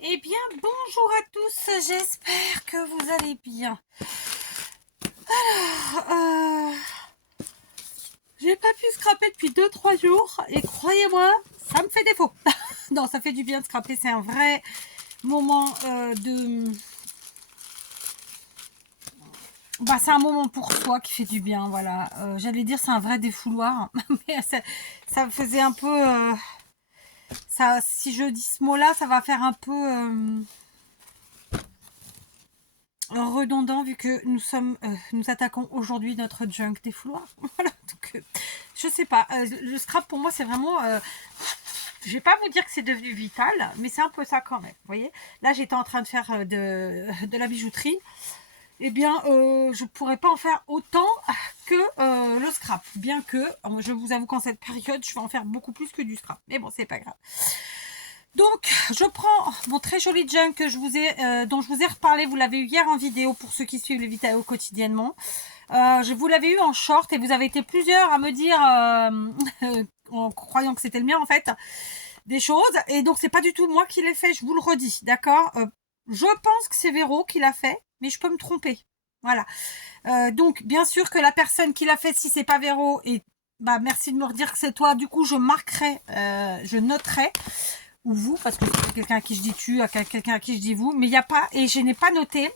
Eh bien, bonjour à tous, j'espère que vous allez bien. Alors, j'ai pas pu scraper depuis 2-3 jours et croyez-moi, ça me fait défaut. Non, ça fait du bien de scraper, c'est un vrai moment de... Bah, c'est un moment pour soi qui fait du bien, voilà. J'allais dire c'est un vrai défouloir, mais ça me faisait un peu... ça, si je dis ce mot-là, ça va faire un peu... redondant vu que nous attaquons aujourd'hui notre junk des fouloirs. Voilà, donc je sais pas, le scrap pour moi c'est vraiment je vais pas vous dire que c'est devenu vital, mais c'est un peu ça quand même. Vous voyez, là j'étais en train de faire de la bijouterie. Eh bien, je pourrais pas en faire autant que le scrap, bien que je vous avoue qu'en cette période je vais en faire beaucoup plus que du scrap, mais bon, c'est pas grave. Donc, je prends mon très joli junk que dont je vous ai reparlé. Vous l'avez eu hier en vidéo pour ceux qui suivent les vidéos quotidiennement. Je vous l'avais eu en short et vous avez été plusieurs à me dire, en croyant que c'était le mien en fait, des choses. Et donc, c'est pas du tout moi qui l'ai fait, je vous le redis, d'accord. Je pense que c'est Véro qui l'a fait, mais je peux me tromper. Voilà. Donc, bien sûr que la personne qui l'a fait, si c'est pas Véro, et bah merci de me redire que c'est toi. Du coup, je marquerai, je noterai. Ou vous, parce que c'est quelqu'un à qui je dis tu, à quelqu'un à qui je dis vous, mais il n'y a pas, et je n'ai pas noté.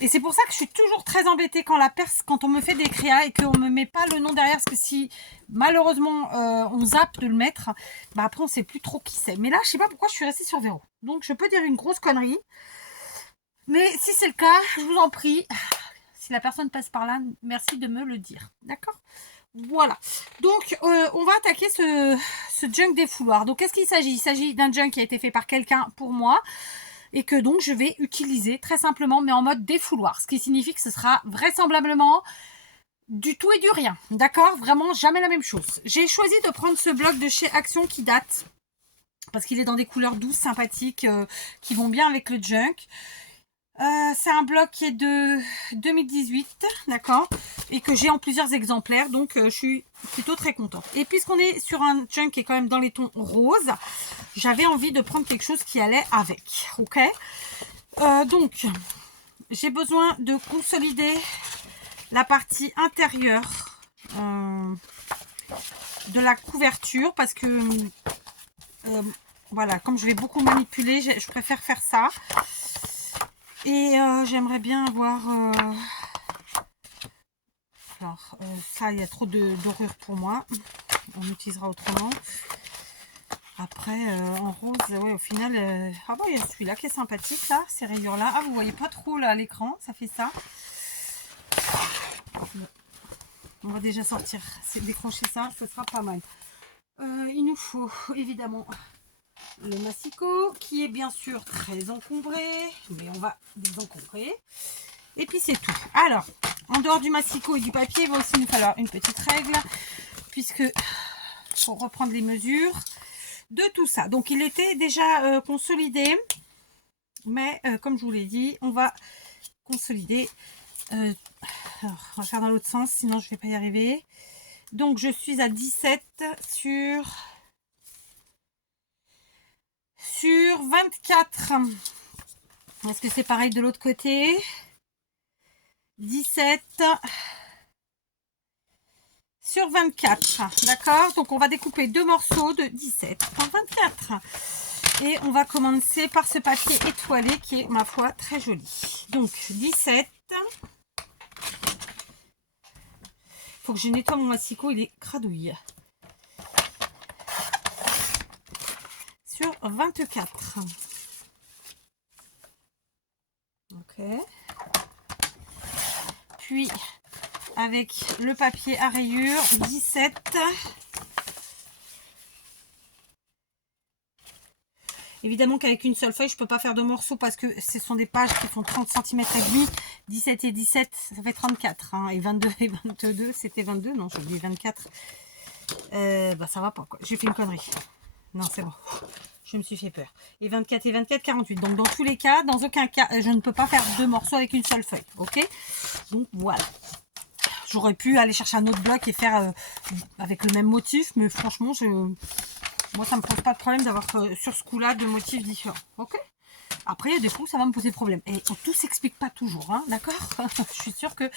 Et c'est pour ça que je suis toujours très embêtée quand on me fait des créas et qu'on me met pas le nom derrière, parce que si malheureusement on zappe de le mettre, bah après on sait plus trop qui c'est. Mais là, je sais pas pourquoi je suis restée sur Véro. Donc je peux dire une grosse connerie, mais si c'est le cas, je vous en prie, si la personne passe par là, merci de me le dire, d'accord? Voilà, donc on va attaquer ce junk des fouloirs. Donc qu'est-ce qu'il s'agit? Il s'agit d'un junk qui a été fait par quelqu'un pour moi et que donc je vais utiliser très simplement, mais en mode défouloir. Ce qui signifie que ce sera vraisemblablement du tout et du rien. D'accord? Vraiment jamais la même chose. J'ai choisi de prendre ce bloc de chez Action qui date parce qu'il est dans des couleurs douces, sympathiques, qui vont bien avec le junk. C'est un bloc qui est de 2018, d'accord, et que j'ai en plusieurs exemplaires, donc je suis plutôt très contente. Et puisqu'on est sur un junk qui est quand même dans les tons roses, j'avais envie de prendre quelque chose qui allait avec, ok. Donc, j'ai besoin de consolider la partie intérieure de la couverture, parce que, voilà, comme je vais beaucoup manipuler, je préfère faire ça. Et j'aimerais bien avoir... alors, ça, il y a trop de dorure pour moi. On utilisera autrement. Après, en rose, ouais, au final... ah bon, il y a celui-là qui est sympathique, là, ces rayures-là. Ah, vous voyez pas trop, là, à l'écran, ça fait ça. On va déjà sortir, c'est décrocher ça, ce sera pas mal. Il nous faut, évidemment, le massicot, qui est bien sûr très encombré, mais on va désencombrer. Et puis c'est tout. Alors, en dehors du massicot et du papier, il va aussi nous falloir une petite règle, puisque pour reprendre les mesures de tout ça. Donc il était déjà consolidé, mais comme je vous l'ai dit, on va consolider. Alors, on va faire dans l'autre sens, sinon je ne vais pas y arriver. Donc je suis à 17 sur 24. Est-ce que c'est pareil de l'autre côté? 17 sur 24, d'accord? Donc on va découper deux morceaux de 17 par 24. Et on va commencer par ce papier étoilé qui est, ma foi, très joli. Donc 17. Faut que je nettoie mon massicot, il est cradouille. Sur 24. Ok. Puis avec le papier à rayures, 17. Évidemment qu'avec une seule feuille, je ne peux pas faire de morceaux parce que ce sont des pages qui font 30 cm et demi. 17 et 17, ça fait 34. Hein, et 22 et 22, c'était 22. Non, j'ai oublié 24. Bah ça va pas, quoi. J'ai fait une connerie. Non, c'est bon. Je me suis fait peur. Et 24 et 24, 48. Donc dans tous les cas, dans aucun cas, je ne peux pas faire deux morceaux avec une seule feuille. Ok? Donc voilà. J'aurais pu aller chercher un autre bloc et faire avec le même motif, mais franchement, Moi, ça me pose pas de problème d'avoir sur ce coup-là deux motifs différents. Ok. Après, il y a des fois où ça va me poser problème. Et tout s'explique pas toujours, hein, d'accord. Je suis sûre que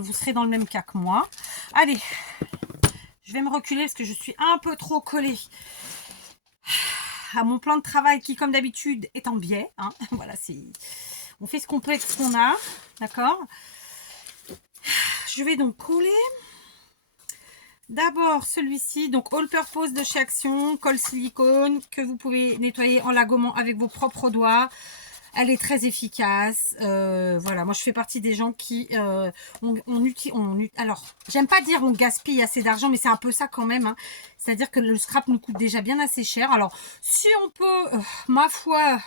vous serez dans le même cas que moi. Allez, je vais me reculer parce que je suis un peu trop collée à mon plan de travail qui, comme d'habitude, est en biais. Hein. Voilà, on fait ce qu'on peut avec ce qu'on a, d'accord. Je vais donc coller. D'abord celui-ci, donc All Purpose de chez Action, colle silicone que vous pouvez nettoyer en la gommant avec vos propres doigts. Elle est très efficace. Voilà, moi je fais partie des gens qui alors, j'aime pas dire on gaspille assez d'argent, mais c'est un peu ça quand même. Hein. C'est-à-dire que le scrap nous coûte déjà bien assez cher. Alors, si on peut, ma foi,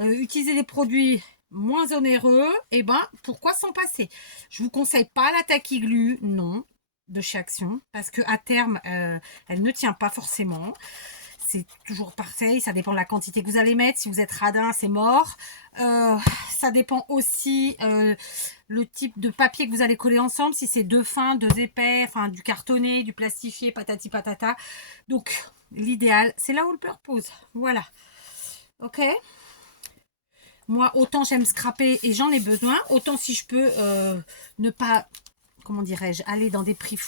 utiliser des produits moins onéreux, eh ben pourquoi s'en passer? Je vous conseille pas la Tacky Glue, non, de chez Action, parce que à terme, elle ne tient pas forcément. C'est toujours pareil, ça dépend de la quantité que vous allez mettre. Si vous êtes radin, c'est mort. Ça dépend aussi le type de papier que vous allez coller ensemble. Si c'est deux fins, deux épais, enfin du cartonné, du plastifié, patati patata. Donc, l'idéal, c'est là où le purpose. Voilà. Ok. Moi, autant j'aime scraper et j'en ai besoin, autant si je peux ne pas, comment dirais-je, aller dans des prix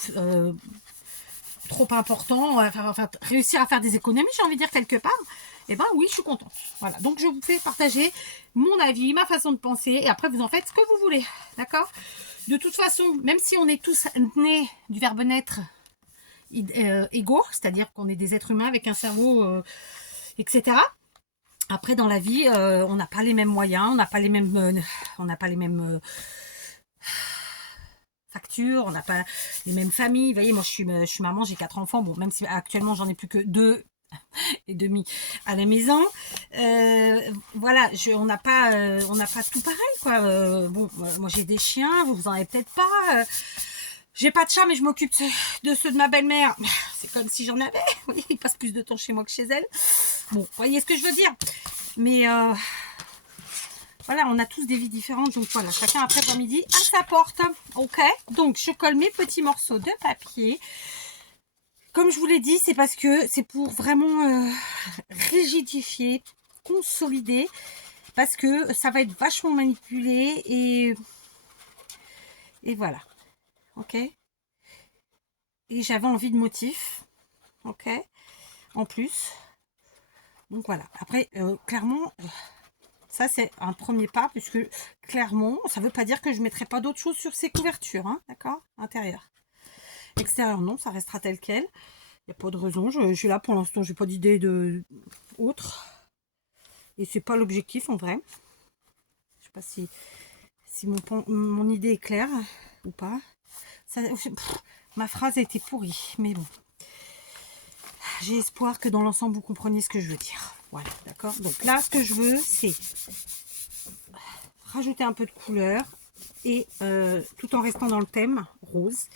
trop importants, enfin, réussir à faire des économies, j'ai envie de dire quelque part, et ben oui, je suis contente. Voilà, donc je vous fais partager mon avis, ma façon de penser, et après vous en faites ce que vous voulez, d'accord? De toute façon, même si on est tous nés du verbe naître égaux, c'est-à-dire qu'on est des êtres humains avec un cerveau, etc., après, dans la vie, on n'a pas les mêmes moyens, on n'a pas les mêmes, factures, on n'a pas les mêmes familles. Vous voyez, moi, je suis maman, j'ai 4 enfants. Bon, même si actuellement, j'en ai plus que 2 et demi à la maison. Voilà, on n'a pas tout pareil, quoi. Bon, moi, j'ai des chiens, vous en avez peut-être pas. J'ai pas de chat, mais je m'occupe de ceux de ma belle-mère. C'est comme si j'en avais. Vous voyez, il passe plus de temps chez moi que chez elle. Bon, vous voyez ce que je veux dire. Mais voilà, on a tous des vies différentes. Donc voilà, chacun après après-midi à sa porte. Ok, donc je colle mes petits morceaux de papier. Comme je vous l'ai dit, c'est parce que c'est pour vraiment rigidifier, consolider. Parce que ça va être vachement manipulé. Et voilà. Ok. Et j'avais envie de motifs. Ok. En plus. Donc voilà. Après, clairement, ça c'est un premier pas, puisque clairement, ça ne veut pas dire que je ne mettrai pas d'autres choses sur ces couvertures, hein, d'accord, intérieur. Extérieur, non, ça restera tel quel. Il n'y a pas de raison. Je suis là pour l'instant, j'ai pas d'idée de autre. Et c'est pas l'objectif en vrai. Je sais pas si mon idée est claire ou pas. Ça, ma phrase a été pourrie, mais bon. J'ai espoir que dans l'ensemble, vous compreniez ce que je veux dire. Voilà, d'accord. Donc là, ce que je veux, c'est rajouter un peu de couleur et tout en restant dans le thème rose.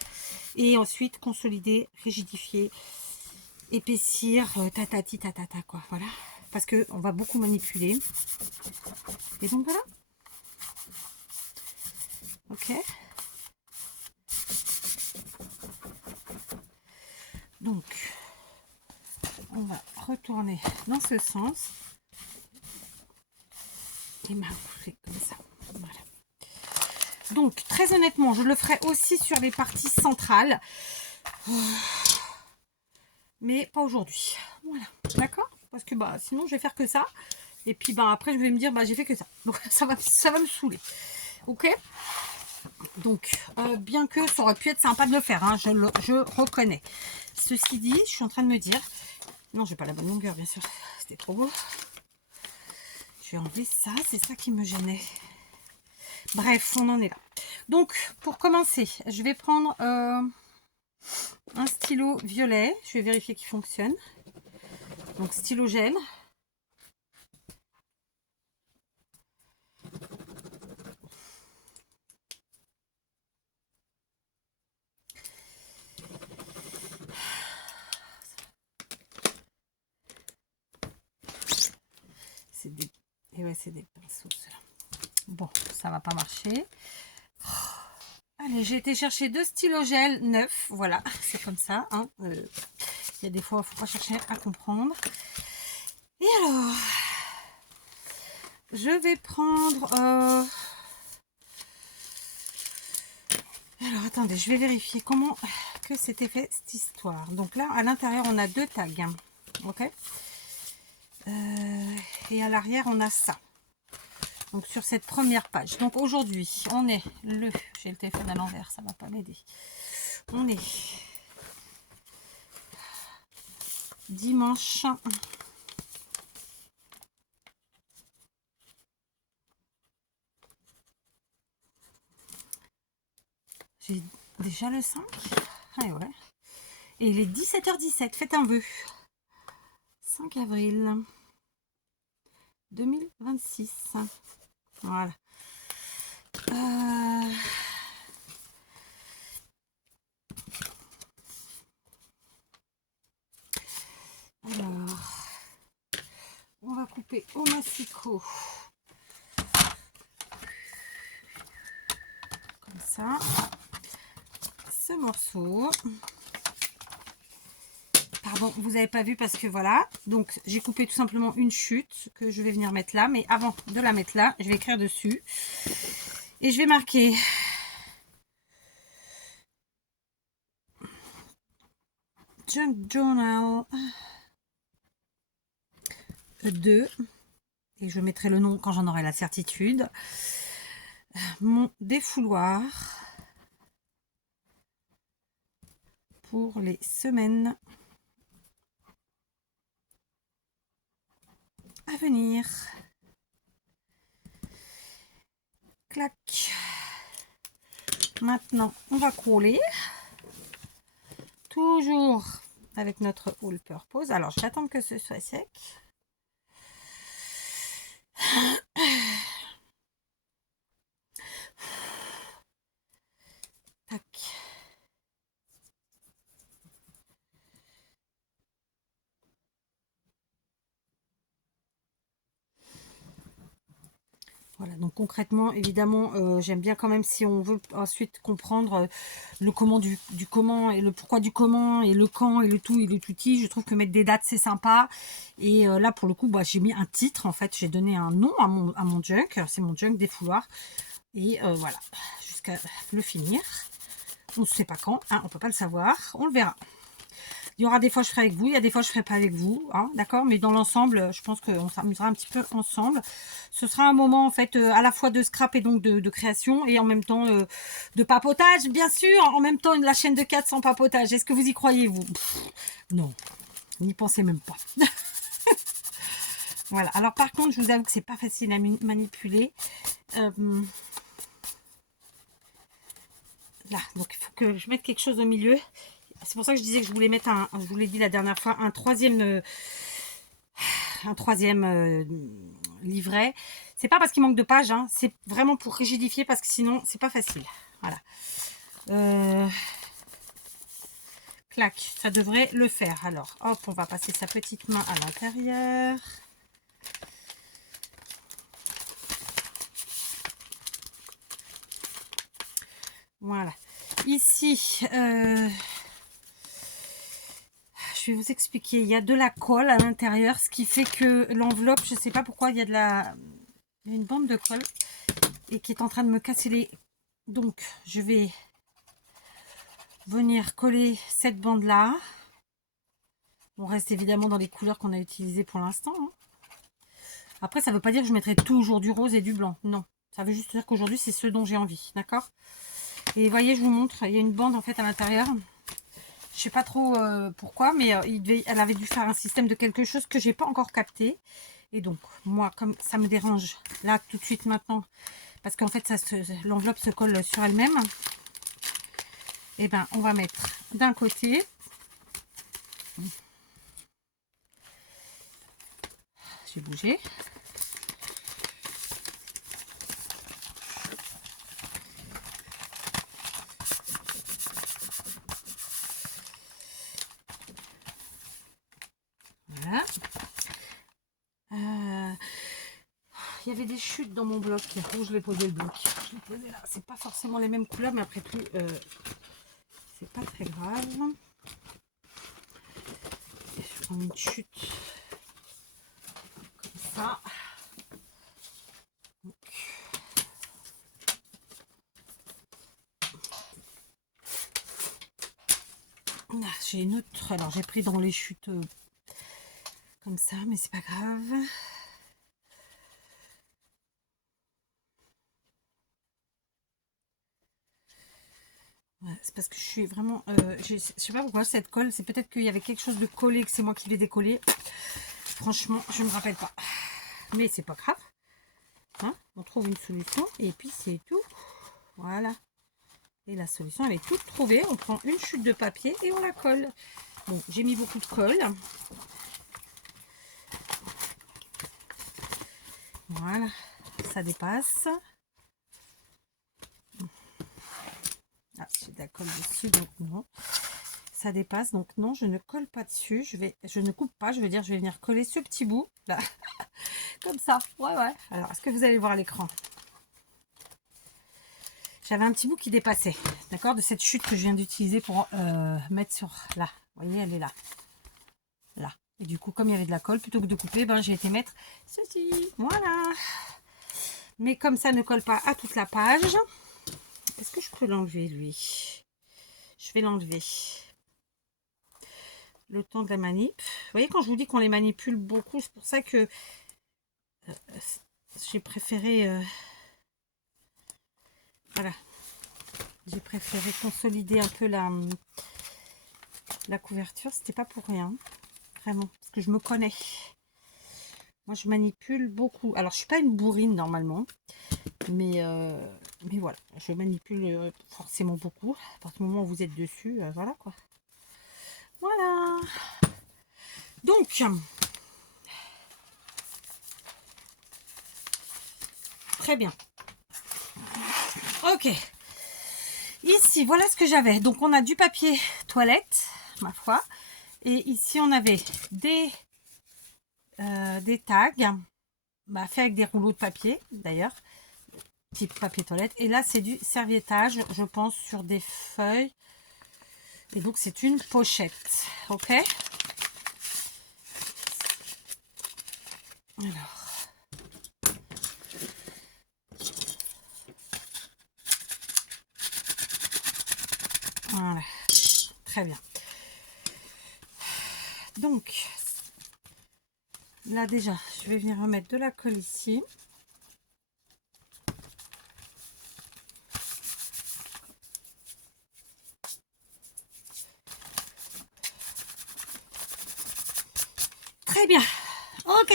Et ensuite, consolider, rigidifier, épaissir, tatati tatata, quoi. Voilà. Parce qu'on va beaucoup manipuler. Et donc voilà. Ok. Donc, on va retourner dans ce sens. Et m'arranger comme ça. Voilà. Donc, très honnêtement, je le ferai aussi sur les parties centrales. Mais pas aujourd'hui. Voilà. D'accord? Parce que bah, sinon, je vais faire que ça. Et puis bah, après, je vais me dire, bah, j'ai fait que ça. Donc, ça va me saouler. Ok? Donc, bien que ça aurait pu être sympa de le faire, hein, je reconnais. Ceci dit, je suis en train de me dire... Non, j'ai pas la bonne longueur, bien sûr. C'était trop beau. Je vais enlever ça, c'est ça qui me gênait. Bref, on en est là. Donc, pour commencer, je vais prendre un stylo violet. Je vais vérifier qu'il fonctionne. Donc, stylo gel. C'est des... Et ouais, c'est des pinceaux, ceux-là. Bon, ça va pas marcher. Allez, j'ai été chercher 2 stylos gel neufs. Voilà, c'est comme ça. Hein. Il y a des fois, il ne faut pas chercher à comprendre. Et alors, je vais prendre... Alors, attendez, je vais vérifier comment que c'était fait cette histoire. Donc là, à l'intérieur, on a 2 tags. Ok. Et à l'arrière, on a ça. Donc sur cette première page. Donc aujourd'hui, on est le... J'ai le téléphone à l'envers, ça va pas m'aider. On est dimanche. J'ai déjà le 5. Ah ouais. Et il est 17h17. Faites un vœu. 5 avril 2026. Voilà. Alors, on va couper au massicot. Comme ça. Ce morceau. Pardon, vous n'avez pas vu parce que voilà. Donc, j'ai coupé tout simplement une chute que je vais venir mettre là. Mais avant de la mettre là, je vais écrire dessus. Et je vais marquer... Junk Journal 2. Et je mettrai le nom quand j'en aurai la certitude. Mon défouloir pour les semaines à venir. Clac. Maintenant, on va crouler. Toujours avec notre All Purpose. Alors, je vais attendre que ce soit sec. Tac. Voilà, donc concrètement, évidemment, j'aime bien quand même si on veut ensuite comprendre le comment du comment et le pourquoi du comment et le quand et le tout et le touti. Je trouve que mettre des dates, c'est sympa. Et là, pour le coup, bah, j'ai mis un titre. En fait, j'ai donné un nom à mon junk. C'est mon junk défouloir. Et voilà, jusqu'à le finir. On ne sait pas quand, hein, on ne peut pas le savoir. On le verra. Il y aura des fois je ferai avec vous, il y a des fois je ferai pas avec vous, hein, d'accord? Mais dans l'ensemble, je pense qu'on s'amusera un petit peu ensemble. Ce sera un moment en fait à la fois de scrap et donc de création et en même temps de papotage, bien sûr. En même temps, la chaîne de 4 sans papotage. Est-ce que vous y croyez, vous? Non, n'y pensez même pas. Voilà. Alors par contre, je vous avoue que c'est pas facile à manipuler. Là, donc il faut que je mette quelque chose au milieu. C'est pour ça que je disais que je voulais mettre je vous l'ai dit la dernière fois, un troisième livret. C'est pas parce qu'il manque de pages, hein, c'est vraiment pour rigidifier parce que sinon c'est pas facile. Voilà. Clac, ça devrait le faire. Alors, hop, on va passer sa petite main à l'intérieur. Voilà. Ici, je vais vous expliquer. Il y a de la colle à l'intérieur, ce qui fait que l'enveloppe, je ne sais pas pourquoi, il y a une bande de colle et qui est en train de me casser les... Donc, je vais venir coller cette bande-là. On reste évidemment dans les couleurs qu'on a utilisées pour l'instant. Hein. Après, ça ne veut pas dire que je mettrai toujours du rose et du blanc. Non. Ça veut juste dire qu'aujourd'hui, c'est ce dont j'ai envie. D'accord? Et vous voyez, je vous montre, il y a une bande en fait à l'intérieur. Je sais pas trop pourquoi, mais elle avait dû faire un système de quelque chose que j'ai pas encore capté. Et donc, moi, comme ça me dérange là tout de suite maintenant, parce qu'en fait, l'enveloppe se colle sur elle-même, et ben, on va mettre d'un côté. J'ai bougé. Voilà. Il y avait des chutes dans mon bloc. Où je l'ai posé le bloc? Je l'ai posé là. C'est pas forcément les mêmes couleurs, mais après tout, c'est pas très grave. prendre une chute comme ça. J'ai une autre, alors j'ai pris dans les chutes comme ça, mais c'est pas grave. Ouais, c'est parce que je suis vraiment, je sais pas pourquoi cette colle, c'est peut-être qu'il y avait quelque chose de collé, que c'est moi qui l'ai décollé. Franchement, je ne me rappelle pas. Mais c'est pas grave. Hein, on trouve une solution et puis c'est tout. Voilà. Et la solution, elle est toute trouvée. On prend une chute de papier et on la colle. Bon, j'ai mis beaucoup de colle. Voilà, ça dépasse. Ah, j'ai de la colle dessus, donc non. Ça dépasse, donc non, je ne colle pas dessus. Je ne coupe pas, je veux dire, je vais venir coller ce petit bout, là. Comme ça, ouais. Alors, est-ce que vous allez voir l'écran? J'avais un petit bout qui dépassait, d'accord, de cette chute que je viens d'utiliser pour mettre sur là. Vous voyez, elle est là. Là. Et du coup, comme il y avait de la colle, plutôt que de couper, ben, j'ai été mettre ceci. Voilà. Mais comme ça ne colle pas à toute la page, est-ce que je peux l'enlever, lui? Je vais l'enlever. Le temps de la manip. Vous voyez, quand je vous dis qu'on les manipule beaucoup, c'est pour ça que j'ai préféré... voilà. J'ai préféré consolider un peu la couverture. C'était pas pour rien. Vraiment. Parce que je me connais. Moi, je manipule beaucoup. Alors, je suis pas une bourrine normalement. Mais voilà. Je manipule forcément beaucoup. À partir du moment où vous êtes dessus, voilà quoi. Voilà. Donc, très bien. Ok. Ici, voilà ce que j'avais. Donc, on a du papier toilette, ma foi. Et ici, on avait des tags, bah, fait avec des rouleaux de papier, d'ailleurs, type papier toilette. Et là, c'est du serviettage, je pense, sur des feuilles. Et donc, c'est une pochette. Ok. Alors. Voilà. Très bien. Donc, là déjà, je vais venir remettre de la colle ici. Très bien. Ok.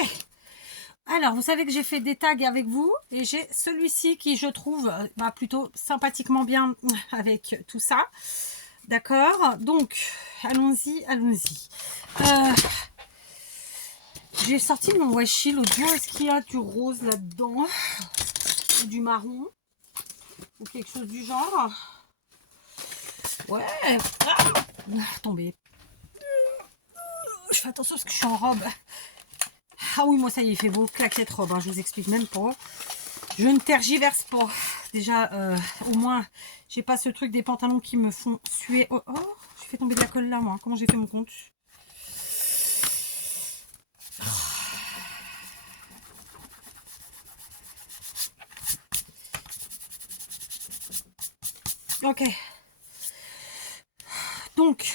Alors, vous savez que j'ai fait des tags avec vous et j'ai celui-ci qui, je trouve, va plutôt sympathiquement bien avec tout ça. D'accord. Donc, allons-y, allons-y. J'ai sorti mon washi l'audio. Est-ce qu'il y a du rose là-dedans? Ou du marron? Ou quelque chose du genre? Ouais. Ah, tombé. Je fais attention parce que je suis en robe. Ah oui, moi ça y est, il fait beau. Claquette robe, hein, je vous explique même pas. Je ne tergiverse pas. Déjà, au moins, j'ai pas ce truc des pantalons qui me font suer. Oh, oh, j'ai fait tomber de la colle là, moi. Comment j'ai fait mon compte? Ok. Donc,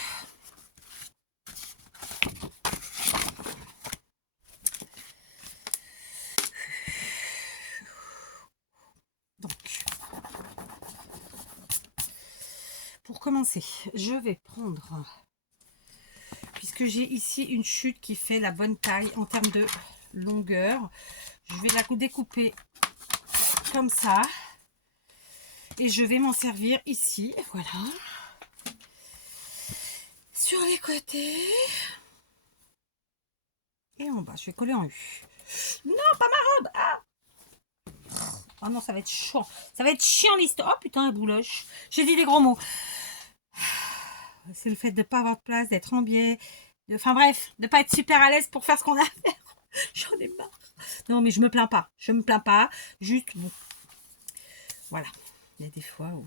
pour commencer, je vais prendre, puisque j'ai ici une chute qui fait la bonne taille en termes de longueur, je vais la découper comme ça et je vais m'en servir ici, voilà, sur les côtés et en bas. Je vais coller en U. Non, pas ma robe. Ah, oh non, ça va être chiant. Ça va être chiant l'histoire. Oh putain, la bouloche. J'ai dit des gros mots. C'est le fait de ne pas avoir de place, d'être en biais. Enfin bref, de ne pas être super à l'aise pour faire ce qu'on a à faire. J'en ai marre. Non, mais je me plains pas. Je me plains pas. Juste, bon. Voilà. Il y a des fois où...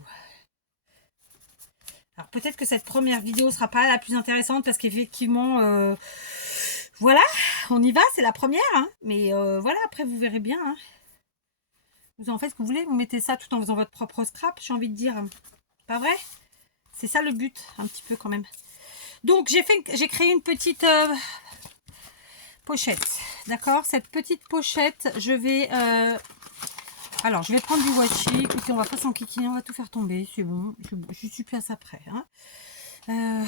Alors peut-être que cette première vidéo sera pas la plus intéressante parce qu'effectivement, voilà, on y va, c'est la première. Hein, mais voilà, après vous verrez bien. Hein. Vous en faites ce que vous voulez, vous mettez ça tout en faisant votre propre scrap, j'ai envie de dire. Pas vrai? C'est ça le but, un petit peu quand même. Donc j'ai créé une petite pochette. D'accord? Cette petite pochette, je vais prendre du washi. Écoutez, on va pas s'enquiquiner, on va tout faire tomber. C'est bon, je suis plus à ça près. Hein.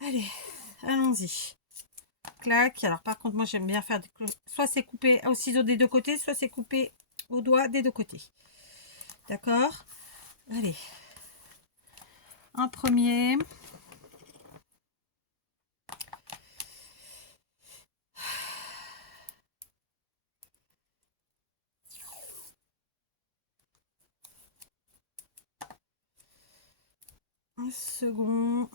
Allez, allons-y. Clac. Alors par contre, moi j'aime bien faire soit c'est coupé au ciseau des deux côtés, soit c'est coupé au doigt des deux côtés. D'accord? Allez. Un premier. Un second.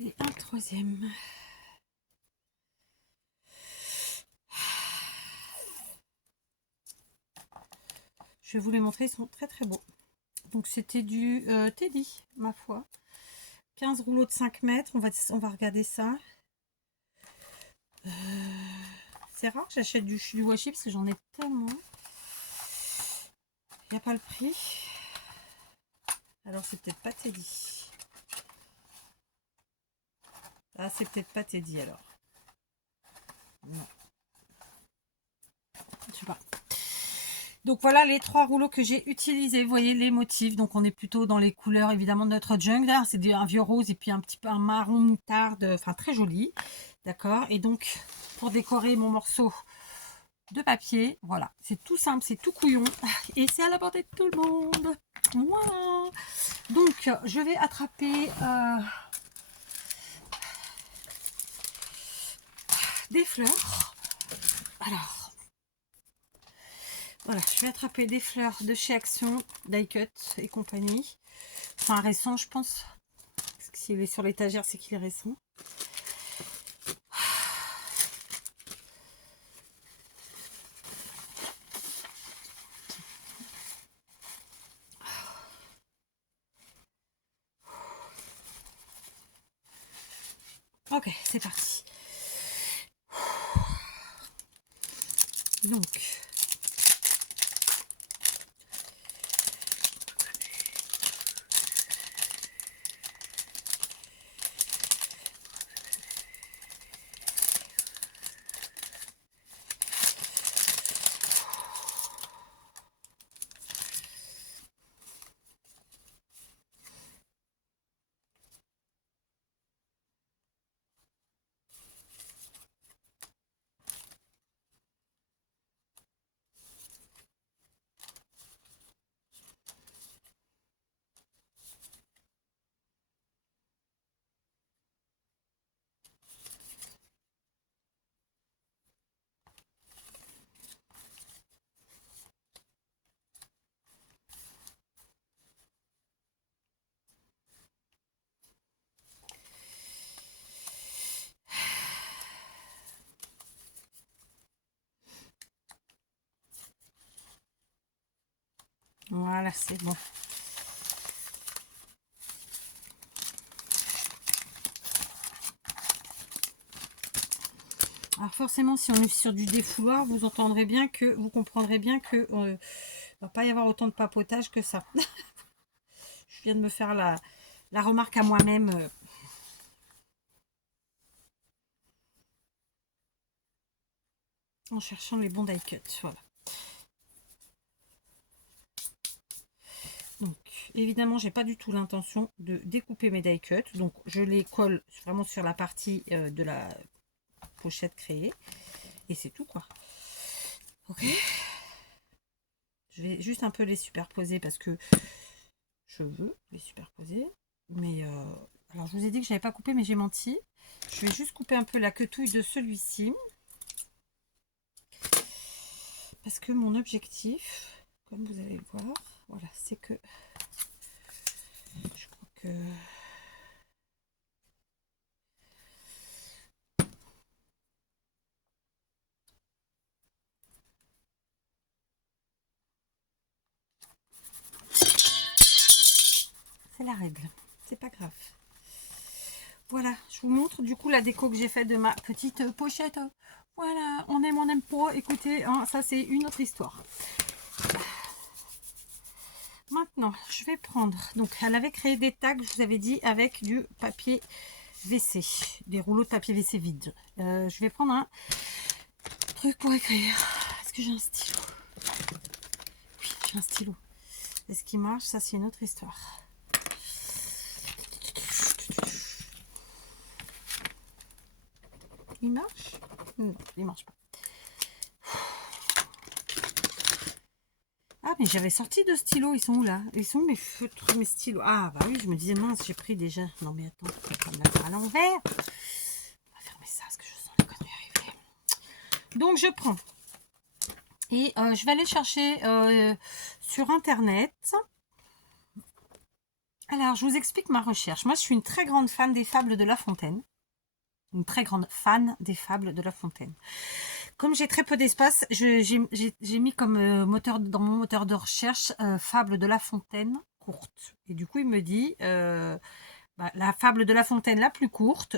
Et un troisième. Je vais vous les montrer, ils sont très très beaux. Donc c'était du Teddy, ma foi. 15 rouleaux de 5 mètres, on va regarder ça. C'est rare que j'achète du washi parce que j'en ai tellement. Il n'y a pas le prix. Alors c'est peut-être pas Teddy. Ah, c'est peut-être pas Teddy alors. Non. Je sais pas. Donc voilà les 3 rouleaux que j'ai utilisés. Vous voyez les motifs. Donc on est plutôt dans les couleurs évidemment de notre jungle. C'est un vieux rose et puis un petit peu un marron moutarde. Enfin très joli. D'accord. Et donc pour décorer mon morceau de papier, voilà. C'est tout simple, c'est tout couillon. Et c'est à la portée de tout le monde. Voilà. Donc je vais attraper des fleurs. Alors, voilà, je vais attraper des fleurs de chez Action, Die Cut et compagnie. Enfin, récent, je pense. Parce que s'il est sur l'étagère, c'est qu'il est récent. Ok, c'est parti. Donc, voilà, c'est bon. Alors forcément, si on est sur du défouloir, vous entendrez bien que, vous comprendrez bien que va pas y avoir autant de papotage que ça. Je viens de me faire la remarque à moi-même. En cherchant les bons die cut. Voilà. Donc, évidemment, j'ai pas du tout l'intention de découper mes die cut. Donc, je les colle vraiment sur la partie de la pochette créée. Et c'est tout, quoi. Ok. Je vais juste un peu les superposer parce que je veux les superposer. Mais, alors, je vous ai dit que je n'avais pas coupé, mais j'ai menti. Je vais juste couper un peu la quetouille de celui-ci. Parce que mon objectif, comme vous allez le voir, voilà, c'est que je crois que c'est la règle. C'est pas grave. Voilà, je vous montre du coup la déco que j'ai faite de ma petite pochette. Voilà, on n'aime pas. Écoutez, hein, ça c'est une autre histoire. Maintenant, je vais prendre... Donc, elle avait créé des tags, je vous avais dit, avec du papier WC. Des rouleaux de papier WC vide. Je vais prendre un truc pour écrire. Est-ce que j'ai un stylo? Oui, j'ai un stylo. Est-ce qu'il marche? Ça, c'est une autre histoire. Il marche? Non, il marche pas. Ah, mais j'avais sorti deux stylos. Ils sont où, là? Ils sont où mes feutres, mes stylos? Ah, bah oui, je me disais, mince, j'ai pris déjà. Non, mais attends, on va me la faire à l'envers. On va fermer ça, parce que je sens les conneries arriver. Donc, je prends. Et je vais aller chercher sur Internet. Alors, je vous explique ma recherche. Moi, je suis une très grande fan des fables de La Fontaine. Une très grande fan des fables de La Fontaine. Comme j'ai très peu d'espace, j'ai mis comme moteur dans mon moteur de recherche fable de La Fontaine courte. Et du coup, il me dit la fable de La Fontaine la plus courte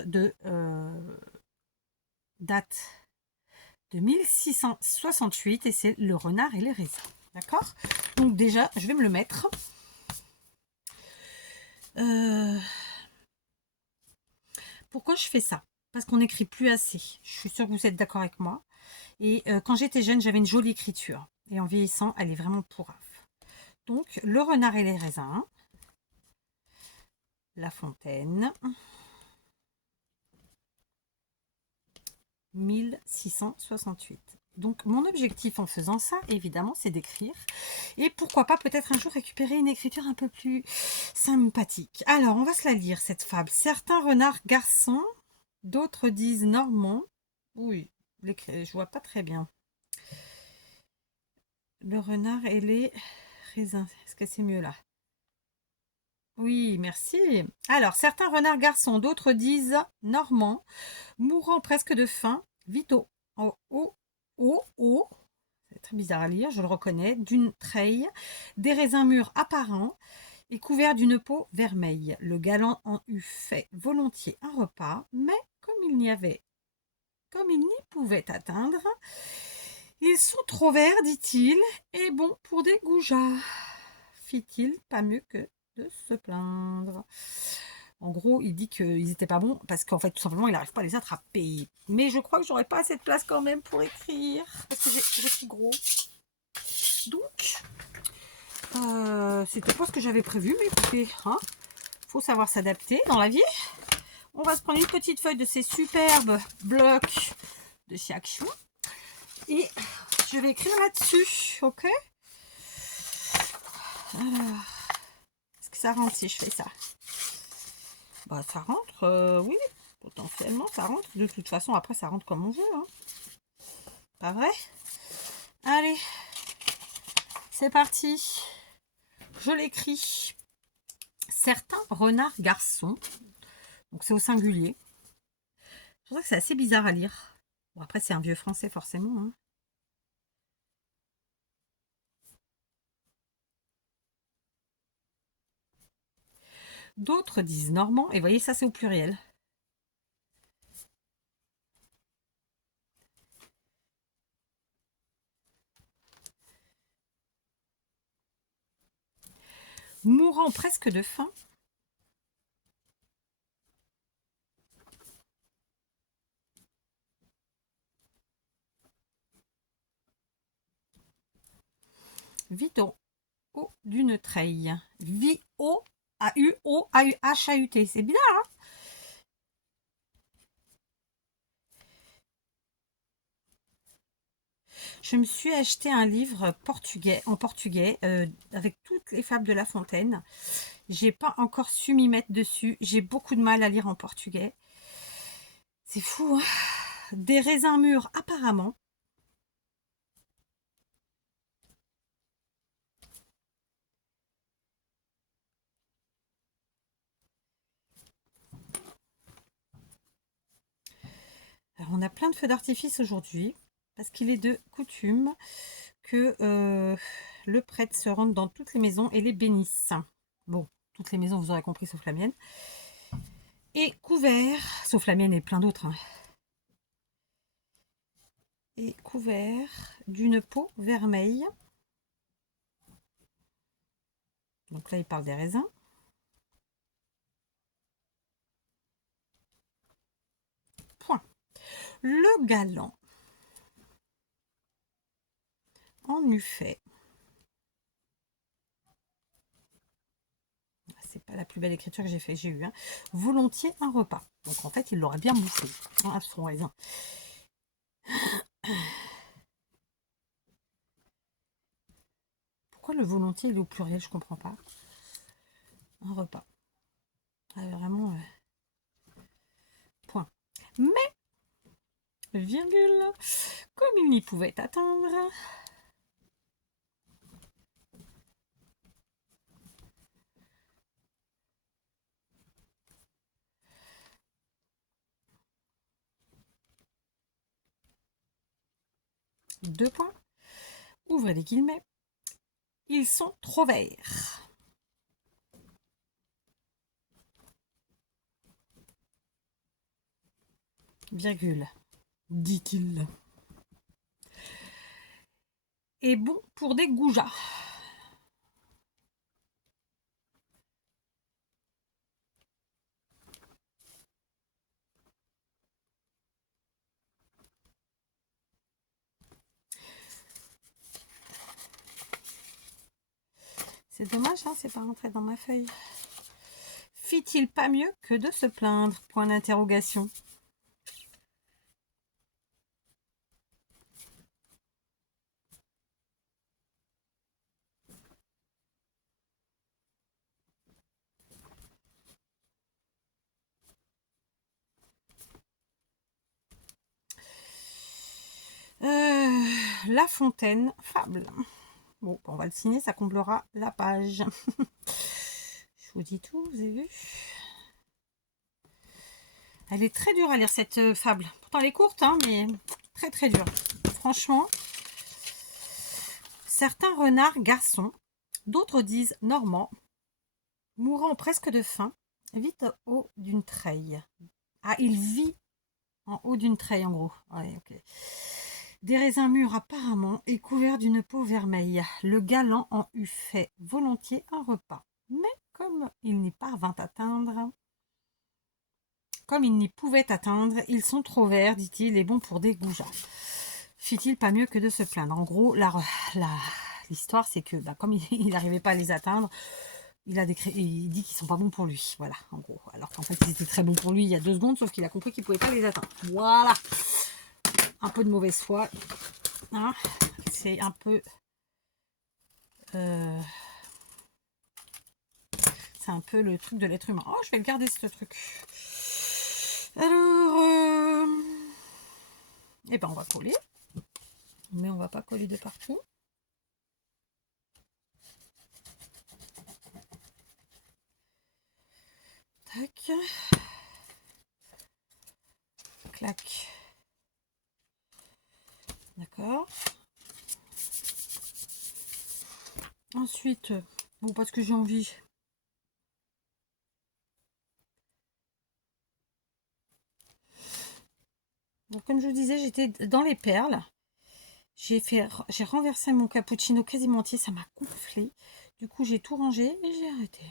date de 1668 et c'est Le Renard et les raisins. D'accord? Donc déjà, je vais me le mettre. Pourquoi je fais ça? Parce qu'on n'écrit plus assez. Je suis sûre que vous êtes d'accord avec moi. Et quand j'étais jeune, j'avais une jolie écriture. Et en vieillissant, elle est vraiment pourrave. Donc, Le Renard et les raisins. La Fontaine. 1668. Donc, mon objectif en faisant ça, évidemment, c'est d'écrire. Et pourquoi pas peut-être un jour récupérer une écriture un peu plus sympathique. Alors, on va se la lire, cette fable. Certains renards garçons, d'autres disent normands. Oui, je vois pas très bien. Le renard et les raisins. Est-ce que c'est mieux là? Oui, merci. Alors, certains renards garçons, d'autres disent normands, mourant presque de faim, vite au, c'est très bizarre à lire, je le reconnais, d'une treille, des raisins mûrs apparents et couverts d'une peau vermeille. Le galant en eût fait volontiers un repas, mais comme il n'y pouvait atteindre, ils sont trop verts, dit-il, et bon pour des goujats. Fit-il pas mieux que de se plaindre. En gros, il dit qu'ils n'étaient pas bons parce qu'en fait, tout simplement, il n'arrive pas à les attraper. Mais je crois que j'aurais pas assez de place quand même pour écrire parce que j'ai gros. Donc, c'était pas ce que j'avais prévu, mais écoutez, hein, faut savoir s'adapter dans la vie. On va se prendre une petite feuille de ces superbes blocs de chez Action et je vais écrire là-dessus, ok? Alors, est-ce que ça rentre si je fais ça? Bah, ça rentre, oui, potentiellement, ça rentre. De toute façon, après, ça rentre comme on veut. Hein. Pas vrai? Allez, c'est parti. Je l'écris. Certains renards garçons, donc c'est au singulier. Je trouve que c'est assez bizarre à lire. Bon, après, c'est un vieux français, forcément. Hein. D'autres disent normand, et vous voyez, ça, c'est au pluriel. Mourant presque de faim. Vit au haut d'une treille. Vit au A-U-O-A-U-H-A-U-T. C'est bizarre, hein? Je me suis acheté un livre en portugais avec toutes les fables de La Fontaine. J'ai pas encore su m'y mettre dessus. J'ai beaucoup de mal à lire en portugais. C'est fou, hein? Des raisins mûrs apparemment. Alors, on a plein de feux d'artifice aujourd'hui parce qu'il est de coutume que le prêtre se rende dans toutes les maisons et les bénisse. Bon, toutes les maisons, vous aurez compris, sauf la mienne. Et couvert, sauf la mienne et plein d'autres. Hein. Et couvert d'une peau vermeille. Donc là, il parle des raisins. Point. Le galant en eût fait. C'est pas la plus belle écriture que j'ai eu. Hein. Volontiers un repas. Donc en fait, il l'aurait bien bouffé. Hein, son raisin. Pourquoi le volontiers il est au pluriel? Je comprends pas. Un repas. Vraiment. Point. Mais, virgule, comme il n'y pouvait atteindre. Deux points. Ouvrez les guillemets. Ils sont trop verts. Virgule, dit-il. Et bon pour des goujats. C'est dommage, hein, c'est pas rentré dans ma feuille. Fit-il pas mieux que de se plaindre? Point d'interrogation. La Fontaine, fable. Bon, on va le signer, ça comblera la page. Je vous dis tout, vous avez vu? Elle est très dure à lire cette fable. Pourtant elle est courte, hein, mais très très dure. Franchement, certains renards garçons, d'autres disent normands, mourant presque de faim, vit en haut d'une treille. Ah, il vit en haut d'une treille en gros. Ouais, ok. Des raisins mûrs apparemment et couverts d'une peau vermeille. Le galant en eût fait volontiers un repas. Mais comme il n'y parvint à atteindre, comme il n'y pouvait atteindre, ils sont trop verts, dit-il, et bons pour des goujats. Fit-il pas mieux que de se plaindre? En gros, l'histoire, c'est que comme il n'arrivait pas à les atteindre, il dit qu'ils sont pas bons pour lui. Voilà, en gros. Alors qu'en fait, ils étaient très bons pour lui il y a 2 secondes, sauf qu'il a compris qu'il ne pouvait pas les atteindre. Voilà. Un peu de mauvaise foi. Hein, c'est un peu... c'est un peu le truc de l'être humain. Oh, je vais le garder, ce truc. Alors... eh ben, on va coller. Mais on va pas coller de partout. Tac. Clac. D'accord. Ensuite, bon, parce que j'ai envie. Donc, comme je vous disais, j'étais dans les perles. J'ai renversé mon cappuccino quasiment entier, ça m'a gonflé. Du coup, j'ai tout rangé et j'ai arrêté.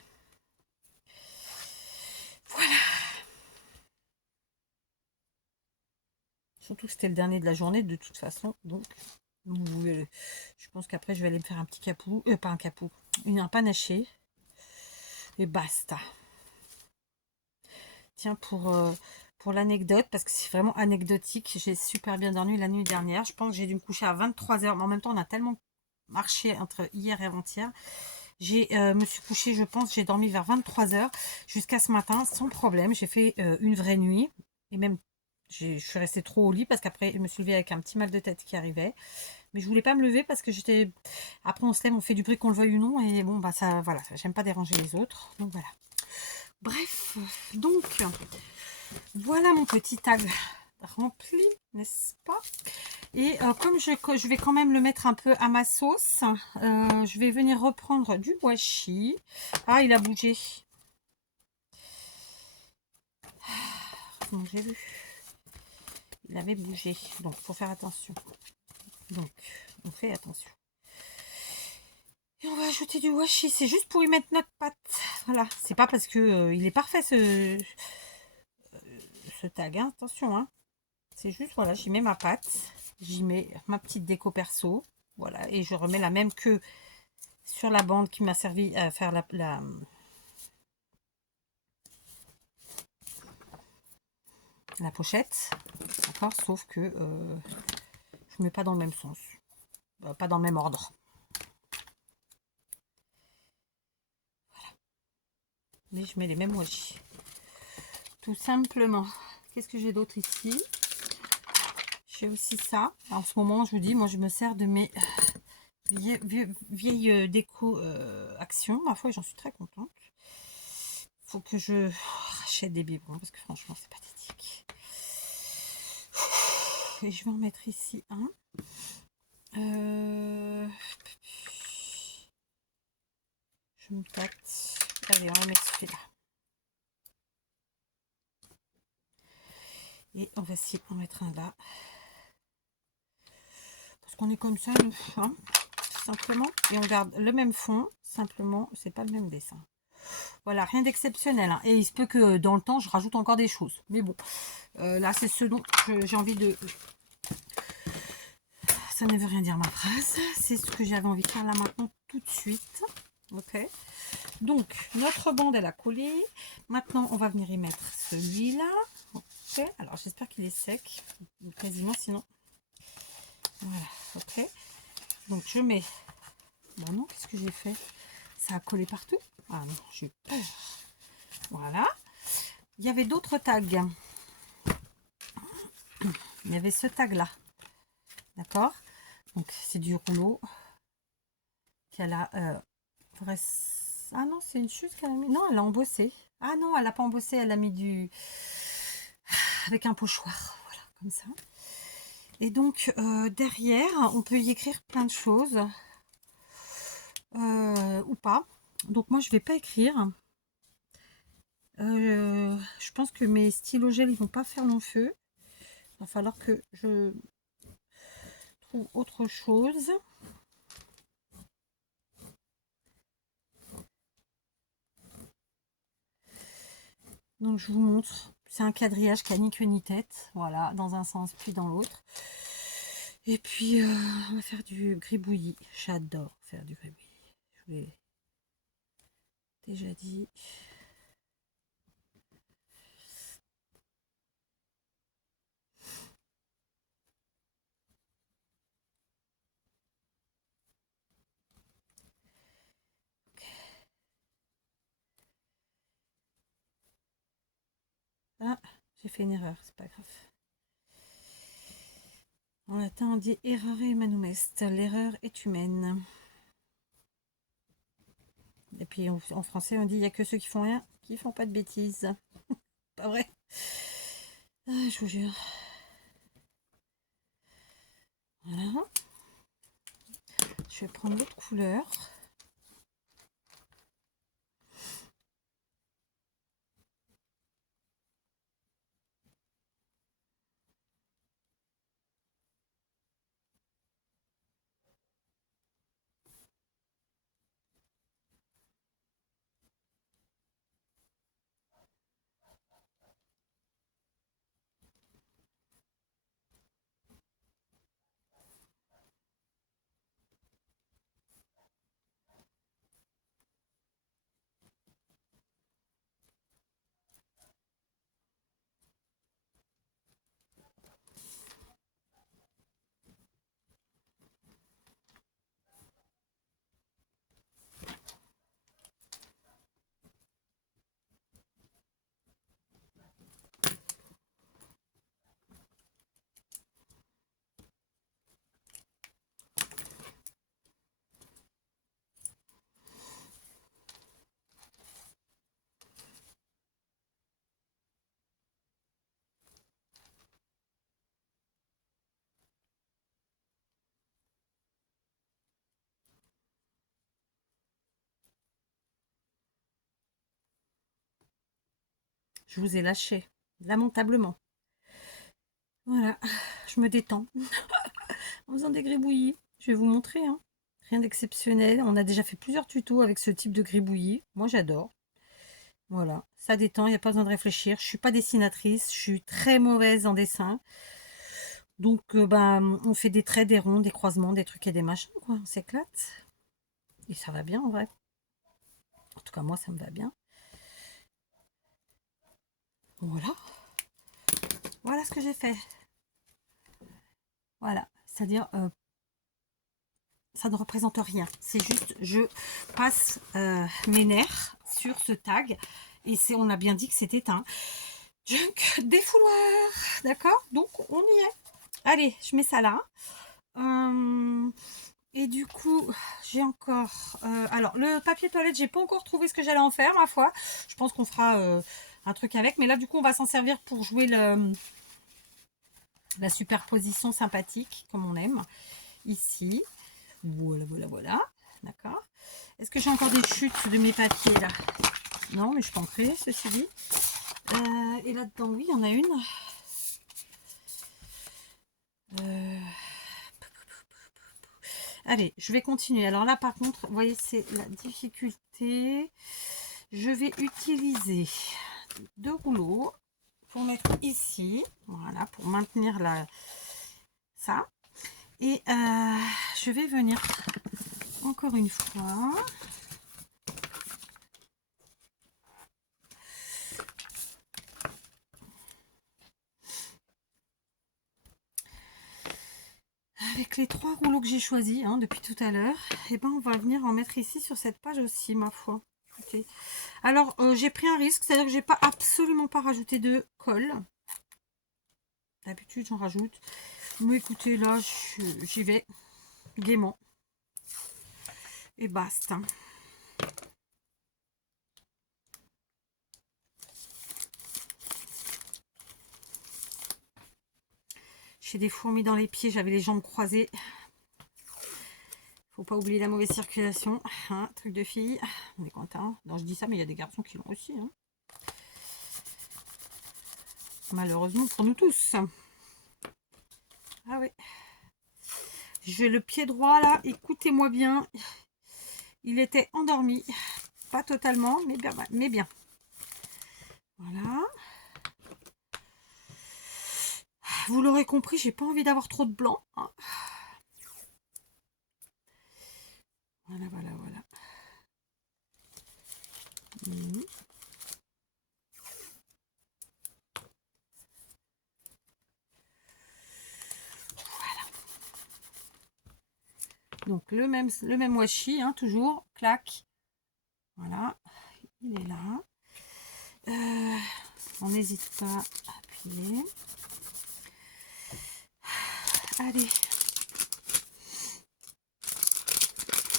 Voilà. Surtout que c'était le dernier de la journée de toute façon. Donc, je pense qu'après, je vais aller me faire un petit capou. Pas un capou, un panaché. Et basta. Tiens, pour l'anecdote, parce que c'est vraiment anecdotique, j'ai super bien dormi la nuit dernière. Je pense que j'ai dû me coucher à 23h. Mais en même temps, on a tellement marché entre hier et avant-hier. Me suis couchée, je pense, j'ai dormi vers 23h jusqu'à ce matin sans problème. J'ai fait une vraie nuit. Et même, je suis restée trop au lit parce qu'après, je me suis levée avec un petit mal de tête qui arrivait. Mais je voulais pas me lever parce que j'étais... Après, on se lève, on fait du bruit qu'on le veuille ou non. Et bon, bah ça, voilà, j'aime pas déranger les autres. Donc voilà. Bref, donc, voilà mon petit tag rempli, n'est-ce pas? Et comme je vais quand même le mettre un peu à ma sauce, je vais venir reprendre du washi. Ah, il a bougé. Bon, j'ai vu. Il avait bougé. Donc, il faut faire attention. Donc, on fait attention. Et on va ajouter du washi. C'est juste pour y mettre notre pâte. Voilà. C'est pas parce que il est parfait ce tag. Hein. Attention. Hein. C'est juste, voilà, j'y mets ma pâte. J'y mets ma petite déco perso. Voilà. Et je remets la même queue sur la bande qui m'a servi à faire la pochette. D'accord. Sauf que je mets pas dans le même sens. Pas dans le même ordre. Mais je mets les mêmes washi. Tout simplement. Qu'est-ce que j'ai d'autre ici? J'ai aussi ça. En ce moment, je vous dis, moi, je me sers de mes vieilles déco Action. Ma foi, j'en suis très contente. Faut que je rachète des biberons parce que franchement, c'est pathétique. Et je vais en mettre ici un. Je me tâte. Allez, on va mettre celui-là. Et on va essayer d'en mettre un là. Parce qu'on est comme ça, hein, simplement. Et on garde le même fond, simplement, c'est pas le même dessin. Voilà, rien d'exceptionnel. Hein. Et il se peut que dans le temps, je rajoute encore des choses. Mais bon, là, c'est ce dont j'ai envie de... Ça ne veut rien dire ma phrase. C'est ce que j'avais envie de faire là maintenant, tout de suite. Ok. Donc, notre bande, elle a collé. Maintenant, on va venir y mettre celui-là. Ok. Alors, j'espère qu'il est sec. Quasiment, sinon. Voilà. Ok. Donc, je mets... Bon, non, qu'est-ce que j'ai fait? Ça a collé partout. Ah non, j'ai eu peur. Voilà. Il y avait d'autres tags. Il y avait ce tag là. D'accord. Donc c'est du rouleau qu'elle a ah non, c'est une chose qu'elle a mis. Non, elle a embossé. Ah non, elle n'a pas embossé, elle a mis du avec un pochoir. Voilà, comme ça. Et donc derrière, on peut y écrire plein de choses. Ou pas. Donc moi je vais pas écrire. Je pense que mes stylos gel ils vont pas faire long feu. Il va falloir que je trouve autre chose. Donc je vous montre. C'est un quadrillage qui a ni queue ni tête. Voilà, dans un sens puis dans l'autre. Et puis on va faire du gribouillis. J'adore faire du gribouillis. Je vous l'ai déjà dit. Ah, j'ai fait une erreur, c'est pas grave. En latin, on dit errare humanum est. L'erreur est humaine. Et puis en français, on dit il n'y a que ceux qui font rien, qui font pas de bêtises. Pas vrai? Ah, je vous jure. Voilà. Je vais prendre l'autre couleur. Je vous ai lâché, lamentablement. Voilà, je me détends en faisant des gribouillis. Je vais vous montrer, hein. Rien d'exceptionnel. On a déjà fait plusieurs tutos avec ce type de gribouillis. Moi, j'adore. Voilà, ça détend, il n'y a pas besoin de réfléchir. Je suis pas dessinatrice, je suis très mauvaise en dessin. Donc, on fait des traits, des ronds, des croisements, des trucs et des machins, quoi. On s'éclate. Et ça va bien, en vrai. En tout cas, moi, ça me va bien. Voilà. Voilà ce que j'ai fait. Voilà. C'est-à-dire, ça ne représente rien. C'est juste, je passe mes nerfs sur ce tag. Et on a bien dit que c'était un junk défouloir. D'accord? Donc, on y est. Allez, je mets ça là. Et du coup, j'ai encore... alors, le papier toilette, j'ai pas encore trouvé ce que j'allais en faire, ma foi. Je pense qu'on fera un truc avec. Mais là, du coup, on va s'en servir pour jouer la superposition sympathique, comme on aime. Ici. Voilà, voilà, voilà. D'accord. Est-ce que j'ai encore des chutes de mes papiers, là? Non, mais je peux en créer, ceci dit. Et là-dedans, oui, il y en a une. Allez, je vais continuer. Alors là, par contre, vous voyez, c'est la difficulté. Je vais utiliser 2 rouleaux pour mettre ici. Voilà, pour maintenir ça. Et je vais venir encore une fois. Avec les 3 rouleaux que j'ai choisis depuis tout à l'heure, et on va venir en mettre ici sur cette page aussi, ma foi. Okay. Alors, j'ai pris un risque, c'est-à-dire que j'ai pas absolument pas rajouté de colle. D'habitude, j'en rajoute. Mais écoutez, là, j'y vais gaiement. Et basta. J'ai des fourmis dans les pieds, j'avais les jambes croisées. Faut pas oublier la mauvaise circulation. Hein, truc de fille. On est content. Non, je dis ça, mais il y a des garçons qui l'ont aussi. Hein. Malheureusement pour nous tous. Ah oui. J'ai le pied droit là. Écoutez-moi bien. Il était endormi. Pas totalement, mais bien. Mais bien. Voilà. Vous l'aurez compris, j'ai pas envie d'avoir trop de blanc. Hein. Voilà, voilà, voilà. Mmh. Voilà. Donc le même washi, toujours. Clac. Voilà. Il est là. On n'hésite pas à appuyer. Allez.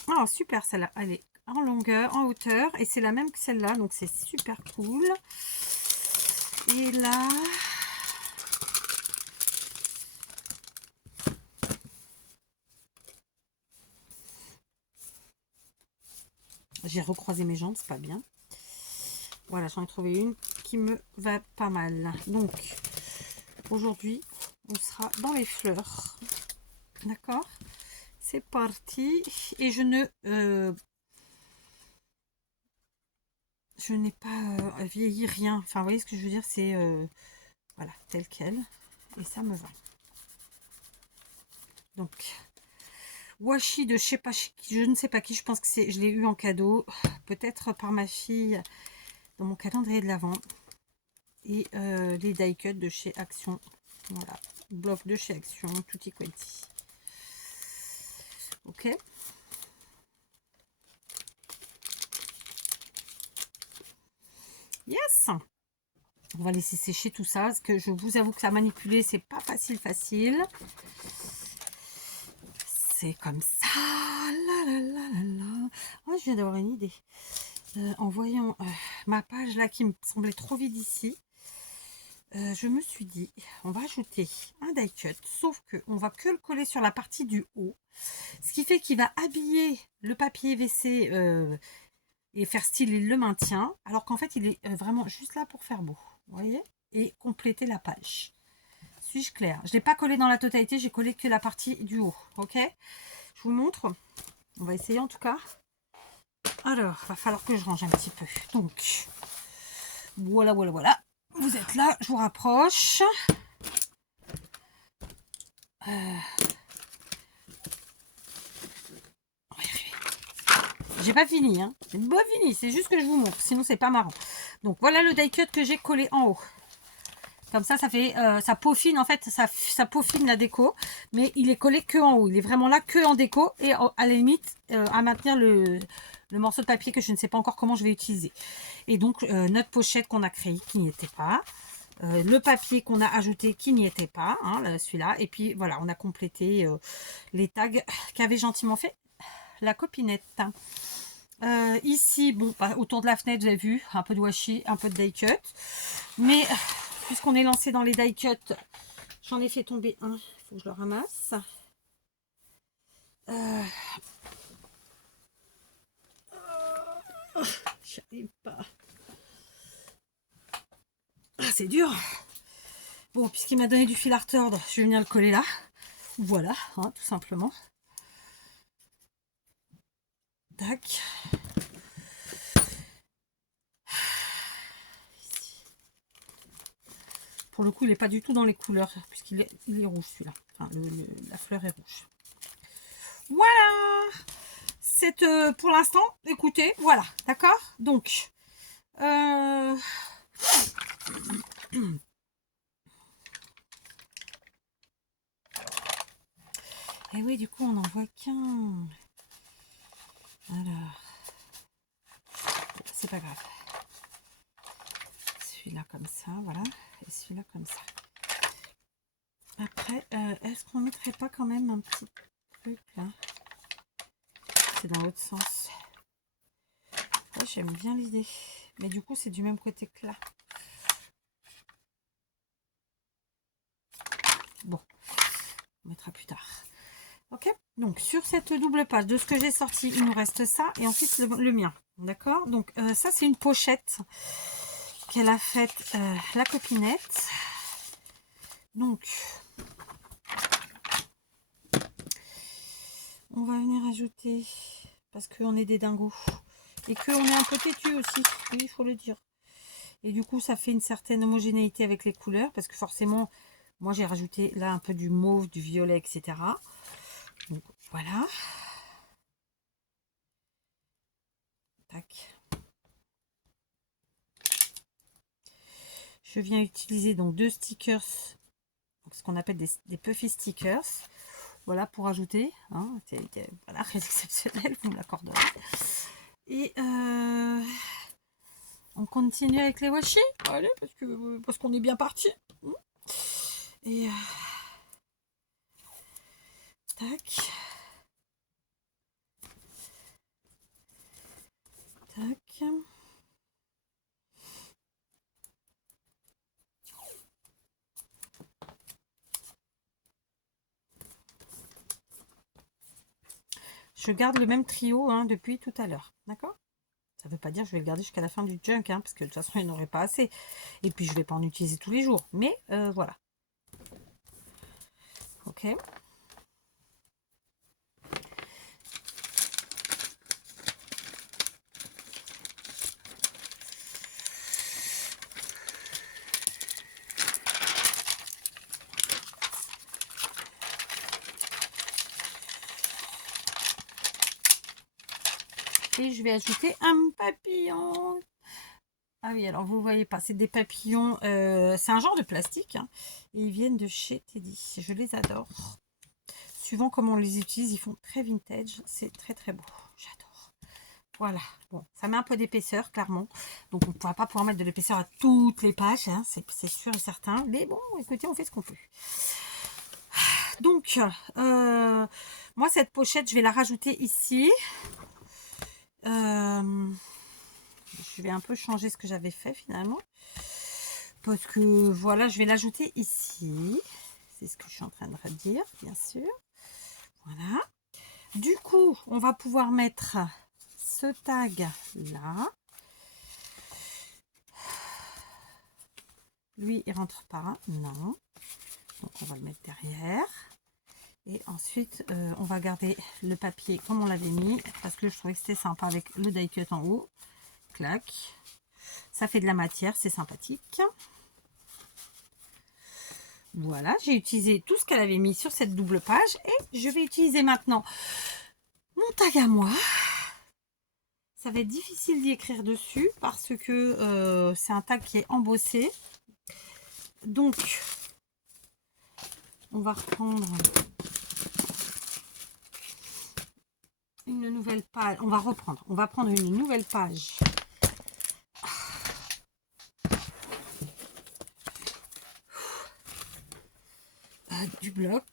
Oh, super celle-là. Elle est en longueur, en hauteur. Et c'est la même que celle-là. Donc c'est super cool. Et là... J'ai recroisé mes jambes, c'est pas bien. Voilà, j'en ai trouvé une qui me va pas mal. Donc, aujourd'hui, on sera dans les fleurs. D'accord? C'est parti. Et je n'ai pas vieilli rien. Enfin, vous voyez ce que je veux dire? C'est voilà, tel quel. Et ça me va. Donc, washi de je ne sais pas qui. Je pense que je l'ai eu en cadeau. Peut-être par ma fille dans mon calendrier de l'Avent. Et les die cut de chez Action. Voilà. Bloc de chez Action. Tutti quanti. Ok. Yes. On va laisser sécher tout ça, parce que je vous avoue que ça manipuler, c'est pas facile. C'est comme ça. La, la, la, la, la. Oh, je viens d'avoir une idée. En voyant ma page là qui me semblait trop vide ici, je me suis dit, on va ajouter un die cut, sauf qu'on va que le coller sur la partie du haut, ce qui fait qu'il va habiller le papier WC et faire style il le maintient, alors qu'en fait il est vraiment juste là pour faire beau. vous voyez, et compléter la page. Suis-je claire? Je ne l'ai pas collé dans la totalité, j'ai collé que la partie du haut, ok? Je vous montre, on va essayer en tout cas. Alors, va falloir que je range un petit peu. Donc, voilà, voilà, voilà. Vous êtes là, je vous rapproche. J'ai pas fini, hein. C'est pas fini, c'est juste que je vous montre, sinon c'est pas marrant. Donc voilà le die cut que j'ai collé en haut. Comme ça fait, ça peaufine en fait, ça peaufine la déco, mais il est collé que en haut. Il est vraiment là que en déco et à la limite à maintenir le morceau de papier que je ne sais pas encore comment je vais utiliser. Et donc notre pochette qu'on a créée qui n'y était pas. Le papier qu'on a ajouté qui n'y était pas, hein, celui-là. Et puis voilà, on a complété les tags qu'avait gentiment fait la copinette. Ici, bon, bah, autour de la fenêtre, vous avez vu, un peu de washi, un peu de die cut. Mais puisqu'on est lancé dans les die cut, j'en ai fait tomber un. Il faut que je le ramasse. J'arrive pas. Ah, c'est dur. Bon, puisqu'il m'a donné du fil à retordre, je vais venir le coller là. Voilà, hein, tout simplement. Tac. Pour le coup, il n'est pas du tout dans les couleurs, puisqu'il est rouge celui-là. Enfin, la fleur est rouge. Voilà. C'est pour l'instant, écoutez, voilà, d'accord. Donc, et oui, du coup, on n'en voit qu'un. Alors, c'est pas grave. Celui-là comme ça, voilà, et celui-là comme ça. Après, est-ce qu'on mettrait pas quand même un petit truc là? C'est dans l'autre sens. Ouais, j'aime bien l'idée. Mais du coup, c'est du même côté que là. Bon, on mettra plus tard. Ok, donc sur cette double page, de ce que j'ai sorti, il nous reste ça. Et ensuite, le mien. D'accord. Donc, ça, c'est une pochette qu'elle a faite la copinette. Donc, on va venir ajouter, parce qu'on est des dingos. Et qu'on est un peu têtu aussi, oui, il faut le dire. Et du coup, ça fait une certaine homogénéité avec les couleurs, parce que forcément, moi, j'ai rajouté là un peu du mauve, du violet, etc. Donc, voilà. Tac. Je viens utiliser donc 2 stickers, ce qu'on appelle des puffy stickers. Voilà, pour ajouter. Hein, voilà, très exceptionnel, vous me l'accorderez. Et on continue avec les washi. Allez, parce qu'on est bien parti. Et tac. Tac. Je garde le même trio hein, depuis tout à l'heure. D'accord? Ça ne veut pas dire que je vais le garder jusqu'à la fin du junk, hein, parce que de toute façon, il n'aurait pas assez. Et puis, je ne vais pas en utiliser tous les jours. Mais voilà. Ok. Et je vais ajouter un papillon. Ah oui, alors vous ne voyez pas, c'est des papillons, c'est un genre de plastique, hein, et ils viennent de chez Teddy. Je les adore. Suivant comment on les utilise, ils font très vintage, c'est très très beau. J'adore. Voilà, bon, ça met un peu d'épaisseur, clairement. Donc on ne pourra pas pouvoir mettre de l'épaisseur à toutes les pages, hein, c'est sûr et certain. Mais bon, écoutez, on fait ce qu'on peut. Donc, moi, cette pochette, je vais la rajouter ici. Je vais un peu changer ce que j'avais fait finalement. Parce que voilà, je vais l'ajouter ici. C'est ce que je suis en train de redire, bien sûr. Voilà. Du coup, on va pouvoir mettre ce tag là. Lui, il rentre pas. Non. Donc, on va le mettre derrière. Et ensuite, on va garder le papier comme on l'avait mis. Parce que je trouvais que c'était sympa avec le die cut en haut. Clac. Ça fait de la matière, c'est sympathique. Voilà, j'ai utilisé tout ce qu'elle avait mis sur cette double page. Et je vais utiliser maintenant mon tag à moi. Ça va être difficile d'y écrire dessus parce que c'est un tag qui est embossé. Donc, on va reprendre une nouvelle page. On va prendre une nouvelle page. Du bloc.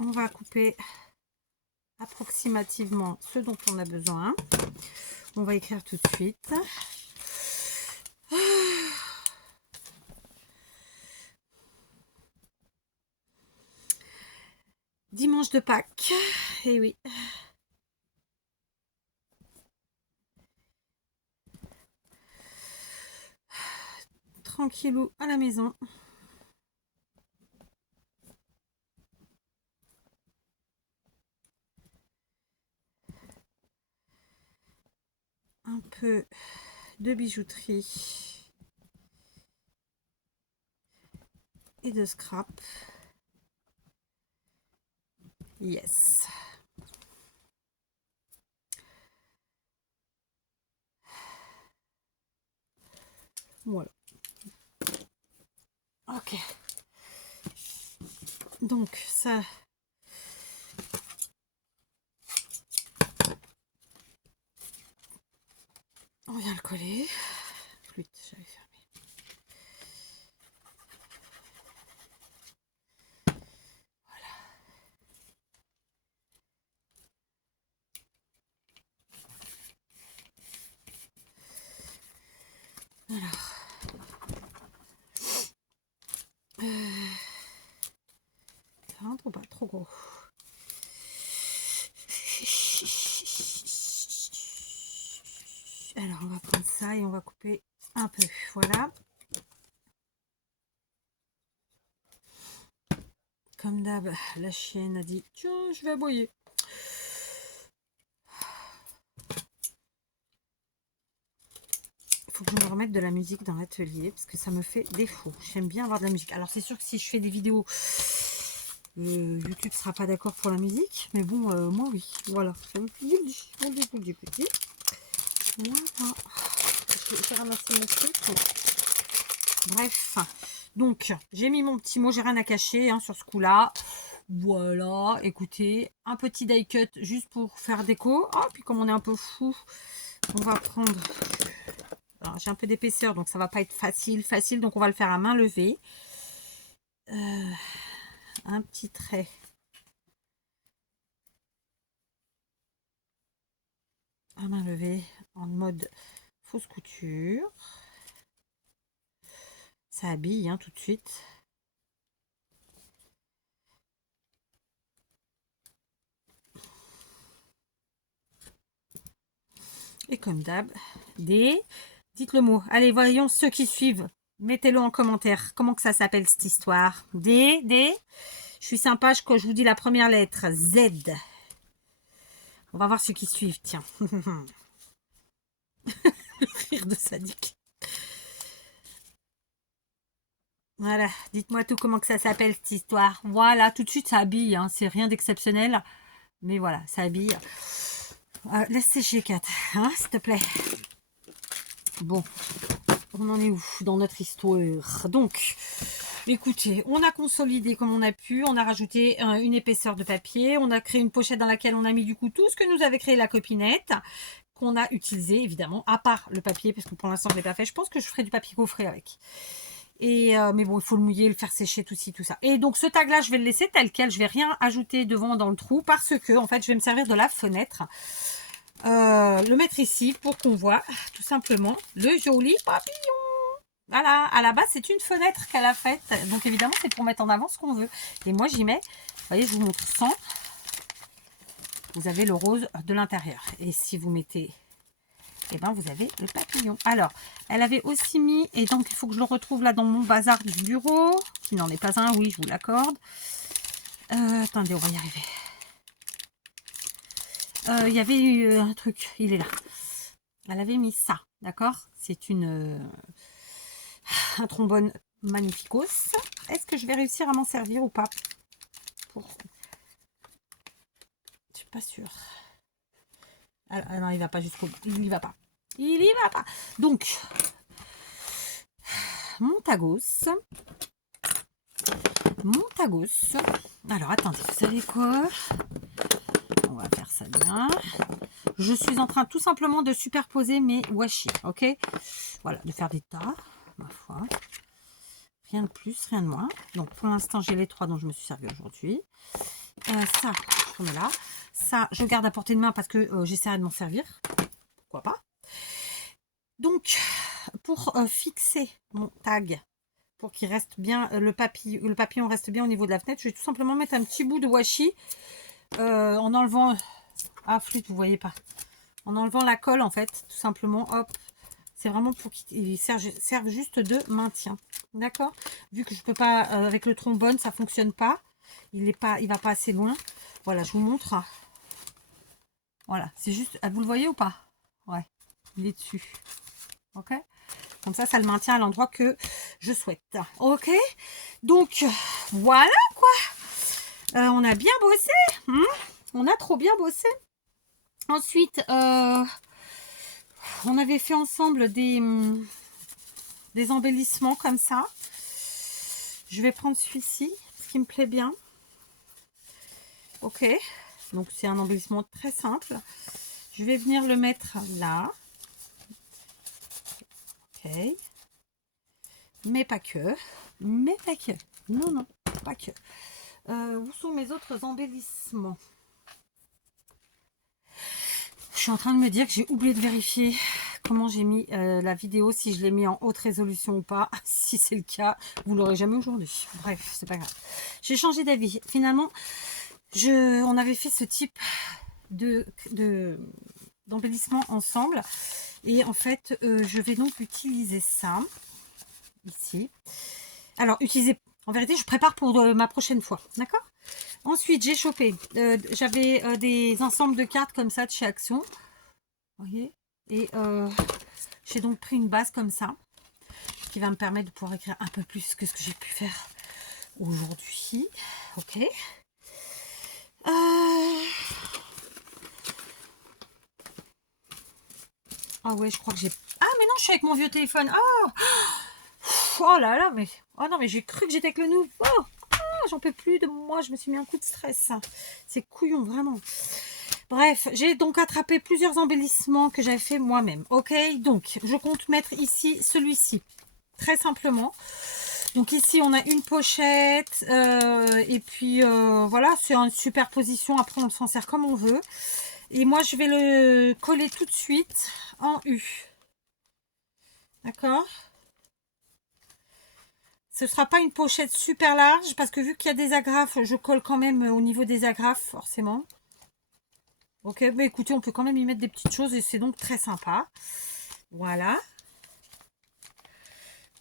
On va couper approximativement ce dont on a besoin. On va écrire tout de suite. Dimanche de Pâques. Et oui. Tranquillou à la maison. Un peu de bijouterie et de scrap. Yes. Voilà. Ok. Donc ça, on vient le coller. Flûte, j'avais fermé. Voilà. Alors. Ça rentre ou pas? Trop gros. Alors, on va prendre ça et on va couper un peu. Voilà. Comme d'hab, la chienne a dit tiens, je vais aboyer. Il faut que je me remette de la musique dans l'atelier parce que ça me fait défaut. J'aime bien avoir de la musique. Alors, c'est sûr que si je fais des vidéos, YouTube ne sera pas d'accord pour la musique. Mais bon, moi, oui. Voilà. Voilà. J'ai ramassé mon truc. Bref. Donc, j'ai mis mon petit mot. J'ai rien à cacher hein, sur ce coup-là. Voilà, écoutez, un petit die cut juste pour faire déco. Ah, puis comme on est un peu fou, on va prendre... J'ai un peu d'épaisseur, donc ça va pas être facile, donc on va le faire à main levée. Un petit trait. À main levée, en mode fausse couture. Ça habille hein, tout de suite. Et comme d'hab, dites le mot. Allez, voyons ceux qui suivent. Mettez-le en commentaire. Comment que ça s'appelle cette histoire? Je suis sympa quand je vous dis la première lettre. Z. On va voir ceux qui suivent, tiens. Le rire de sadique. Voilà, dites-moi tout comment que ça s'appelle cette histoire. Voilà, tout de suite ça habille, hein. C'est rien d'exceptionnel. Mais voilà, ça habille. Laisse sécher, Kat, hein, s'il te plaît. Bon, on en est où dans notre histoire? Donc, écoutez, on a consolidé comme on a pu. On a rajouté une épaisseur de papier. On a créé une pochette dans laquelle on a mis du coup tout ce que nous avait créé la copinette. Qu'on a utilisé évidemment, à part le papier, parce que pour l'instant je ne l'ai pas fait. Je pense que je ferai du papier gaufré avec. Et mais bon, il faut le mouiller, le faire sécher, tout ci, tout ça. Et donc ce tag là, je vais le laisser tel quel. Je vais rien ajouter devant dans le trou parce que en fait, je vais me servir de la fenêtre. Le mettre ici pour qu'on voit tout simplement le joli papillon. Voilà, à la base, c'est une fenêtre qu'elle a faite. Donc évidemment, c'est pour mettre en avant ce qu'on veut. Et moi, j'y mets, vous voyez, je vous montre sans. vous avez le rose de l'intérieur. Et si vous mettez, et ben vous avez le papillon. Alors, elle avait aussi mis, et donc il faut que je le retrouve là dans mon bazar du bureau, qui n'en est pas un, oui, je vous l'accorde. Attendez, on va y arriver. Il y avait eu un truc, il est là. Elle avait mis ça, d'accord? C'est un trombone magnificos. Est-ce que je vais réussir à m'en servir ou pas? Je suis pas sûre. Ah non, il va pas jusqu'au bout. Il y va pas. Il y va pas. Donc, Montagos. Alors, attendez, vous savez quoi? On va faire ça bien. Je suis en train tout simplement de superposer mes washi, ok? Voilà, de faire des tas, ma foi. Rien de plus, rien de moins. Donc, pour l'instant, j'ai les 3 dont je me suis servi aujourd'hui. Ça, je mets là. Ça, je garde à portée de main parce que j'essaierai de m'en servir. Pourquoi pas? Donc, pour fixer mon tag, pour qu'il reste bien, le papillon reste bien au niveau de la fenêtre, je vais tout simplement mettre un petit bout de washi en enlevant... Ah, flûte, vous voyez pas. En enlevant la colle, en fait, tout simplement, hop. C'est vraiment pour qu'il serve juste de maintien. D'accord? Vu que je peux pas, avec le trombone, ça fonctionne pas. Il va pas assez loin. Voilà, je vous montre. Voilà, c'est juste... Vous le voyez ou pas? Ouais, il est dessus. Ok? Comme ça le maintient à l'endroit que je souhaite. Ok? Donc, voilà quoi. On a bien bossé. On a trop bien bossé. Ensuite, on avait fait ensemble des embellissements comme ça. Je vais prendre celui-ci, ce qui me plaît bien. Ok, donc c'est un embellissement très simple. Je vais venir le mettre là. Ok. Mais pas que. Mais pas que. Non, non, pas que. Où sont mes autres embellissements? Je suis en train de me dire que j'ai oublié de vérifier comment j'ai mis la vidéo, si je l'ai mis en haute résolution ou pas. Si c'est le cas, vous l'aurez jamais aujourd'hui. Bref, c'est pas grave. J'ai changé d'avis. Finalement, on avait fait ce type d'embellissement ensemble. Et en fait, je vais donc utiliser ça. Ici. Alors, en vérité, je prépare pour ma prochaine fois. D'accord? Ensuite, j'ai chopé. J'avais des ensembles de cartes comme ça de chez Action. Vous voyez? Et j'ai donc pris une base comme ça, qui va me permettre de pouvoir écrire un peu plus que ce que j'ai pu faire aujourd'hui. Ok. Ah ouais, je crois que j'ai... Ah mais non, je suis avec mon vieux téléphone. Oh là là, mais... Oh non, mais j'ai cru que j'étais avec le nouveau. J'en peux plus de moi, je me suis mis un coup de stress. C'est couillon, vraiment. Bref, j'ai donc attrapé plusieurs embellissements que j'avais fait moi-même. Ok, donc je compte mettre ici celui-ci, très simplement. Donc ici, on a une pochette, et puis voilà, c'est en superposition. Après, on s'en sert comme on veut. Et moi, je vais le coller tout de suite en U. D'accord? Ce ne sera pas une pochette super large parce que vu qu'il y a des agrafes, je colle quand même au niveau des agrafes, forcément. Ok, mais écoutez, on peut quand même y mettre des petites choses et c'est donc très sympa. Voilà.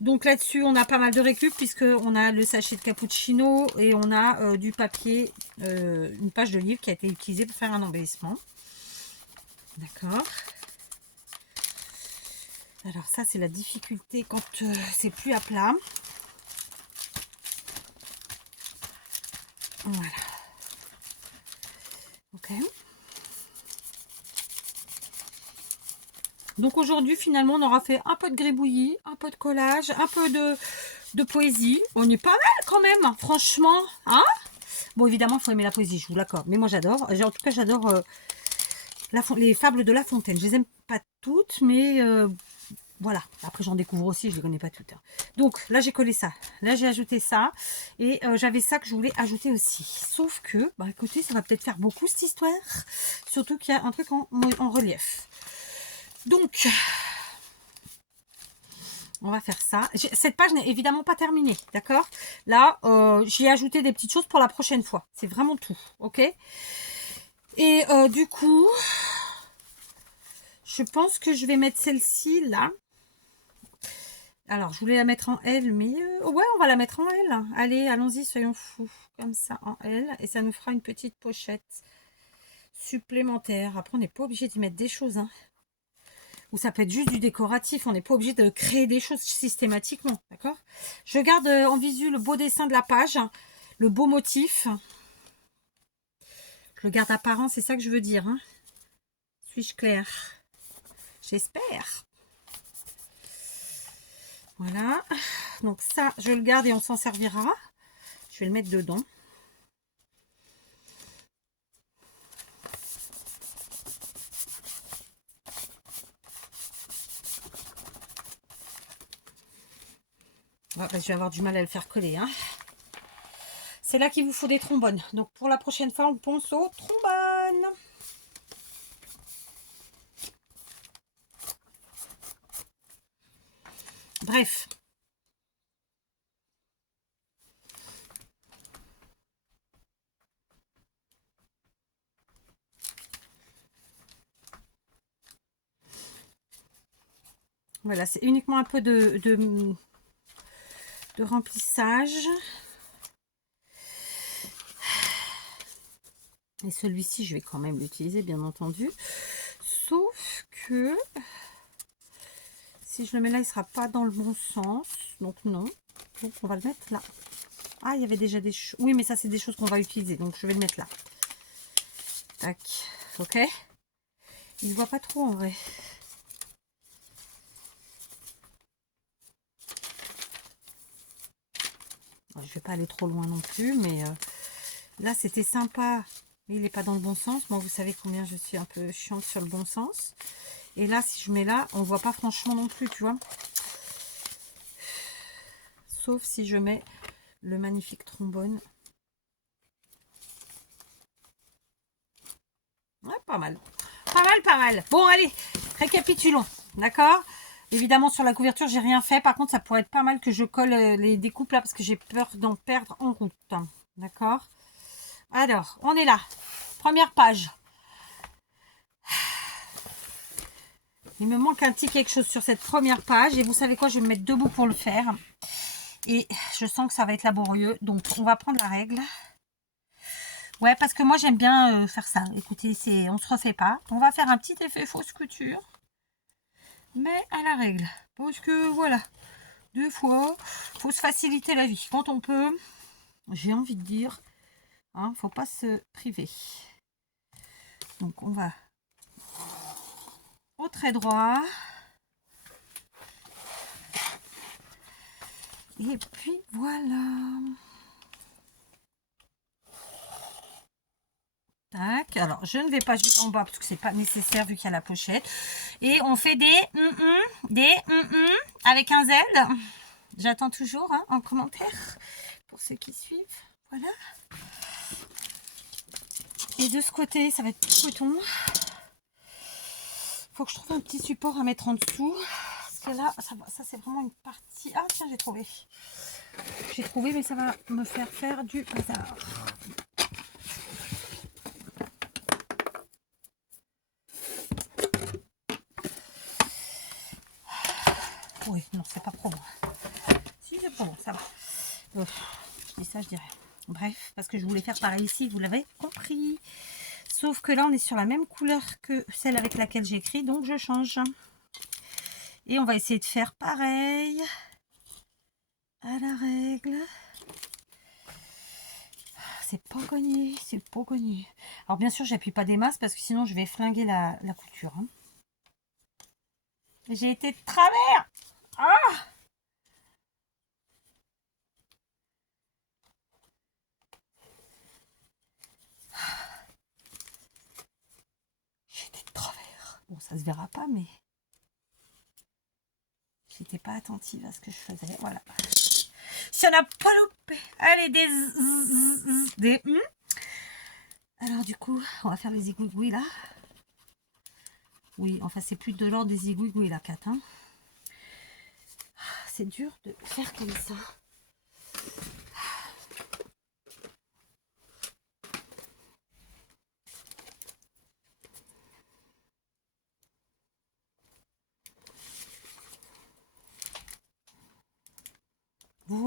Donc là-dessus, on a pas mal de récup puisqu'on a le sachet de cappuccino et on a du papier, une page de livre qui a été utilisée pour faire un embellissement. D'accord. Alors ça, c'est la difficulté quand c'est plus à plat. Voilà. Ok. Donc aujourd'hui, finalement, on aura fait un peu de gribouillis, un peu de collage, un peu de poésie. On est pas mal quand même, hein, franchement. Hein? Bon, évidemment, il faut aimer la poésie, je vous l'accorde. Mais moi, j'adore. En tout cas, j'adore les fables de La Fontaine. Je les aime pas toutes, mais voilà. Après, j'en découvre aussi, je les connais pas toutes. Hein. Donc, là, j'ai collé ça. Là, j'ai ajouté ça. Et j'avais ça que je voulais ajouter aussi. Sauf que, bah écoutez, ça va peut-être faire beaucoup cette histoire. Surtout qu'il y a un truc en relief. Donc, on va faire ça. Cette page n'est évidemment pas terminée, d'accord? Là, j'y ai ajouté des petites choses pour la prochaine fois. C'est vraiment tout, ok? Et du coup, je pense que je vais mettre celle-ci là. Alors, je voulais la mettre en L, mais ouais, on va la mettre en L. Allez, allons-y, soyons fous. Comme ça, en L. Et ça nous fera une petite pochette supplémentaire. Après, on n'est pas obligé d'y mettre des choses, hein. Ou ça peut être juste du décoratif. On n'est pas obligé de créer des choses systématiquement, d'accord? Je garde en visu le beau dessin de la page, le beau motif. Je le garde apparent, c'est ça que je veux dire, hein. Suis-je claire? J'espère. Voilà. Donc ça, je le garde et on s'en servira. Je vais le mettre dedans. Ouais, je vais avoir du mal à le faire coller, hein. C'est là qu'il vous faut des trombones. Donc pour la prochaine fois, on pense aux trombones. Bref. Voilà, c'est uniquement un peu de remplissage. Et celui-ci, je vais quand même l'utiliser, bien entendu. Sauf que si je le mets là, il ne sera pas dans le bon sens. Donc non. Donc on va le mettre là. Ah, il y avait déjà des choses. Oui, mais ça, c'est des choses qu'on va utiliser. Donc je vais le mettre là. Tac. Ok. Il ne voit pas trop en vrai. Je ne vais pas aller trop loin non plus, mais là, c'était sympa. Mais il n'est pas dans le bon sens. Moi, vous savez combien je suis un peu chiante sur le bon sens. Et là, si je mets là, on ne voit pas franchement non plus, tu vois. Sauf si je mets le magnifique trombone. Ouais, pas mal. Pas mal, pas mal. Bon, allez, récapitulons. D'accord? Évidemment, sur la couverture, j'ai rien fait. Par contre, ça pourrait être pas mal que je colle les découpes là parce que j'ai peur d'en perdre en route. D'accord? Alors, on est là. Première page. Il me manque un petit quelque chose sur cette première page. Et vous savez quoi? Je vais me mettre debout pour le faire. Et je sens que ça va être laborieux. Donc, on va prendre la règle. Ouais, parce que moi, j'aime bien faire ça. Écoutez, on se refait pas. On va faire un petit effet fausse couture. Mais à la règle. Parce que, voilà. Des fois, faut se faciliter la vie. Quand on peut, j'ai envie de dire, hein, faut pas se priver. Donc, on va au trait droit. Et puis, voilà. Tac, alors je ne vais pas juste en bas parce que c'est pas nécessaire vu qu'il y a la pochette. Et on fait des avec un Z. J'attends toujours hein, en commentaire pour ceux qui suivent. Voilà. Et de ce côté, ça va être tout coton. Faut que je trouve un petit support à mettre en dessous. Parce que là, ça c'est vraiment une partie. Ah tiens, j'ai trouvé. J'ai trouvé, mais ça va me faire du bazar. Oui, non, c'est pas trop bon. Si, c'est pas bon, ça va. Je dis ça, je dirais. Bref, parce que je voulais faire pareil ici, vous l'avez compris. Sauf que là, on est sur la même couleur que celle avec laquelle j'ai écrit, donc je change. Et on va essayer de faire pareil à la règle. C'est pas gagné, c'est pas gagné. Alors bien sûr, j'appuie pas des masses parce que sinon je vais flinguer la couture. Hein. J'ai été de travers. Ah, j'ai été de travers. Bon, ça se verra pas, mais j'étais pas attentive à ce que je faisais. Voilà. Ça n'a pas loupé. Allez, des Alors du coup, on va faire les zigouigouis là. Oui, enfin c'est plus de l'ordre des zigouigouis là, Kat. Hein. C'est dur de faire comme ça.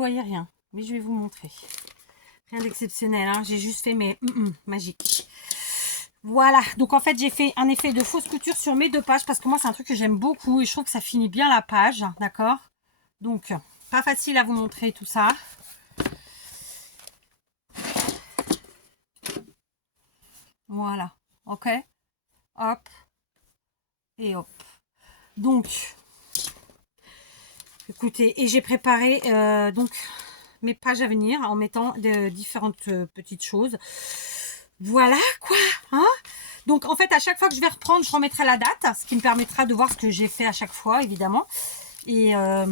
voyez rien, mais je vais vous montrer. Rien d'exceptionnel, hein. J'ai juste fait mes magiques. Voilà, donc en fait j'ai fait un effet de fausse couture sur mes 2 pages parce que moi c'est un truc que j'aime beaucoup et je trouve que ça finit bien la page, d'accord? Donc pas facile à vous montrer tout ça. Voilà, ok, hop et hop. Donc écoutez, et j'ai préparé donc mes pages à venir en mettant de différentes petites choses. Voilà quoi, hein. Donc en fait à chaque fois que je vais reprendre, je remettrai la date, ce qui me permettra de voir ce que j'ai fait à chaque fois évidemment. Et là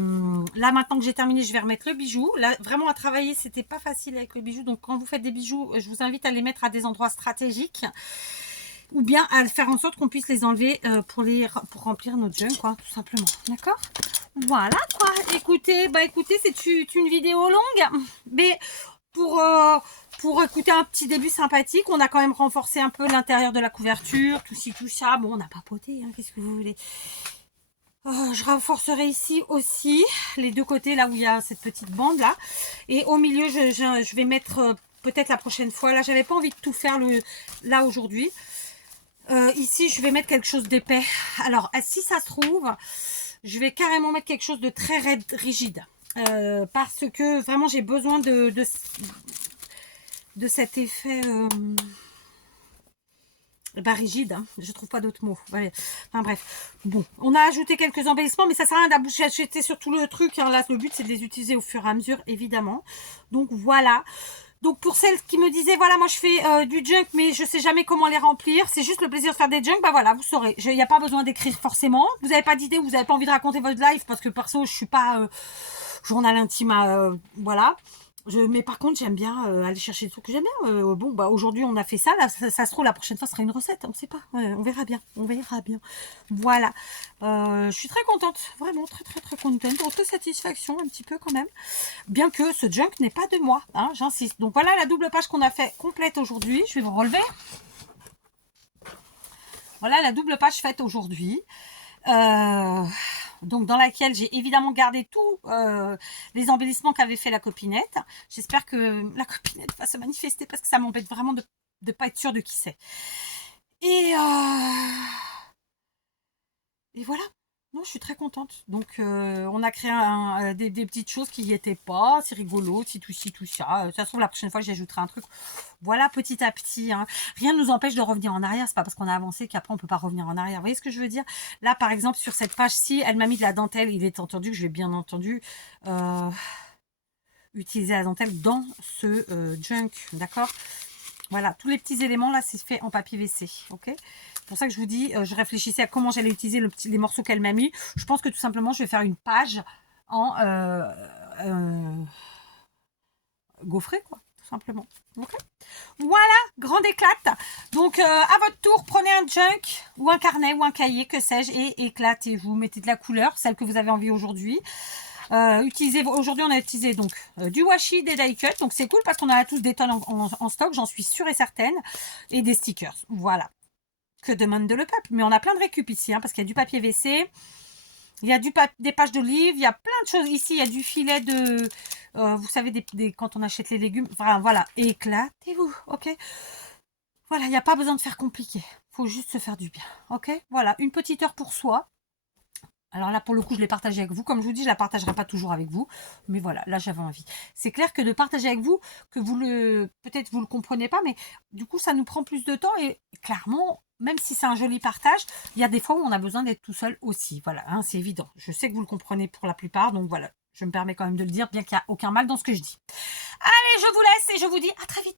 maintenant que j'ai terminé, je vais remettre le bijou. Là vraiment à travailler, c'était pas facile avec le bijou. Donc quand vous faites des bijoux, je vous invite à les mettre à des endroits stratégiques ou bien à faire en sorte qu'on puisse les enlever pour remplir notre junk, quoi, tout simplement. D'accord? Voilà quoi. Écoutez, c'est une vidéo longue, mais pour écouter un petit début sympathique, on a quand même renforcé un peu l'intérieur de la couverture, tout ci, tout ça. Bon, on n'a pas poté, hein, qu'est-ce que vous voulez? Je renforcerai ici aussi les 2 côtés, là où il y a cette petite bande là. Et au milieu, je vais mettre peut-être la prochaine fois. Là, j'avais pas envie de tout faire là aujourd'hui. Ici, je vais mettre quelque chose d'épais. Alors, si ça se trouve, je vais carrément mettre quelque chose de très rigide. Parce que vraiment, j'ai besoin de cet effet rigide. Hein. Je trouve pas d'autres mots. Ouais. Enfin bref. Bon, on a ajouté quelques embellissements, mais ça sert à rien d'acheter sur tout le truc. Hein. Là, le but, c'est de les utiliser au fur et à mesure, évidemment. Donc, voilà. Donc pour celles qui me disaient, voilà, moi je fais du junk, mais je sais jamais comment les remplir, c'est juste le plaisir de faire des junk, bah voilà, vous saurez. Il n'y a pas besoin d'écrire forcément. Vous n'avez pas d'idée, vous n'avez pas envie de raconter votre life, parce que perso, je suis pas journal intime, voilà. Mais par contre, j'aime bien aller chercher des trucs que j'aime bien. Bon, bah aujourd'hui, on a fait ça. Là, ça se trouve, la prochaine fois, ce sera une recette. On ne sait pas. On verra bien. On verra bien. Voilà. Je suis très contente. Vraiment très, très, très contente. Autre satisfaction, un petit peu quand même. Bien que ce junk n'est pas de moi. Hein, j'insiste. Donc voilà la double page qu'on a fait complète aujourd'hui. Je vais vous relever. Voilà la double page faite aujourd'hui. Donc dans laquelle j'ai évidemment gardé tous les embellissements qu'avait fait la copinette. J'espère que la copinette va se manifester parce que ça m'embête vraiment de ne pas être sûre de qui c'est. Et voilà. Non, je suis très contente. Donc, on a créé des petites choses qui n'y étaient pas. C'est rigolo, si tout ci, tout ça. Ça se trouve, la prochaine fois, j'ajouterai un truc. Voilà, petit à petit. Hein. Rien ne nous empêche de revenir en arrière. C'est pas parce qu'on a avancé qu'après, on peut pas revenir en arrière. Vous voyez ce que je veux dire? Là, par exemple, sur cette page-ci, elle m'a mis de la dentelle. Il est entendu que je vais bien entendu utiliser la dentelle dans ce junk. D'accord? Voilà, tous les petits éléments, là, c'est fait en papier WC. Ok? C'est pour ça que je vous dis, je réfléchissais à comment j'allais utiliser les morceaux qu'elle m'a mis. Je pense que tout simplement, je vais faire une page en gaufré, quoi, tout simplement. Okay. Voilà, grande éclate. Donc, à votre tour, prenez un junk ou un carnet ou un cahier, que sais-je, et éclatez-vous. Mettez de la couleur, celle que vous avez envie aujourd'hui. Aujourd'hui, on a utilisé donc du washi, des die cut. Donc, c'est cool parce qu'on a tous des tonnes en stock, j'en suis sûre et certaine. Et des stickers. Voilà. Que demande le peuple. Mais on a plein de récup ici, hein, parce qu'il y a du papier WC, il y a des pages d'olive, il y a plein de choses ici. Il y a du filet de, vous savez, quand on achète les légumes. Enfin, voilà, éclatez-vous, ok? Voilà, il n'y a pas besoin de faire compliqué. Il faut juste se faire du bien, ok? Voilà, une petite heure pour soi. Alors là, pour le coup, je l'ai partagé avec vous. Comme je vous dis, je ne la partagerai pas toujours avec vous. Mais voilà, là, j'avais envie. C'est clair que de partager avec vous, que peut-être vous ne le comprenez pas, mais du coup, ça nous prend plus de temps. Et clairement, même si c'est un joli partage, il y a des fois où on a besoin d'être tout seul aussi. Voilà, hein, c'est évident. Je sais que vous le comprenez pour la plupart. Donc voilà, je me permets quand même de le dire, bien qu'il n'y a aucun mal dans ce que je dis. Allez, je vous laisse et je vous dis à très vite.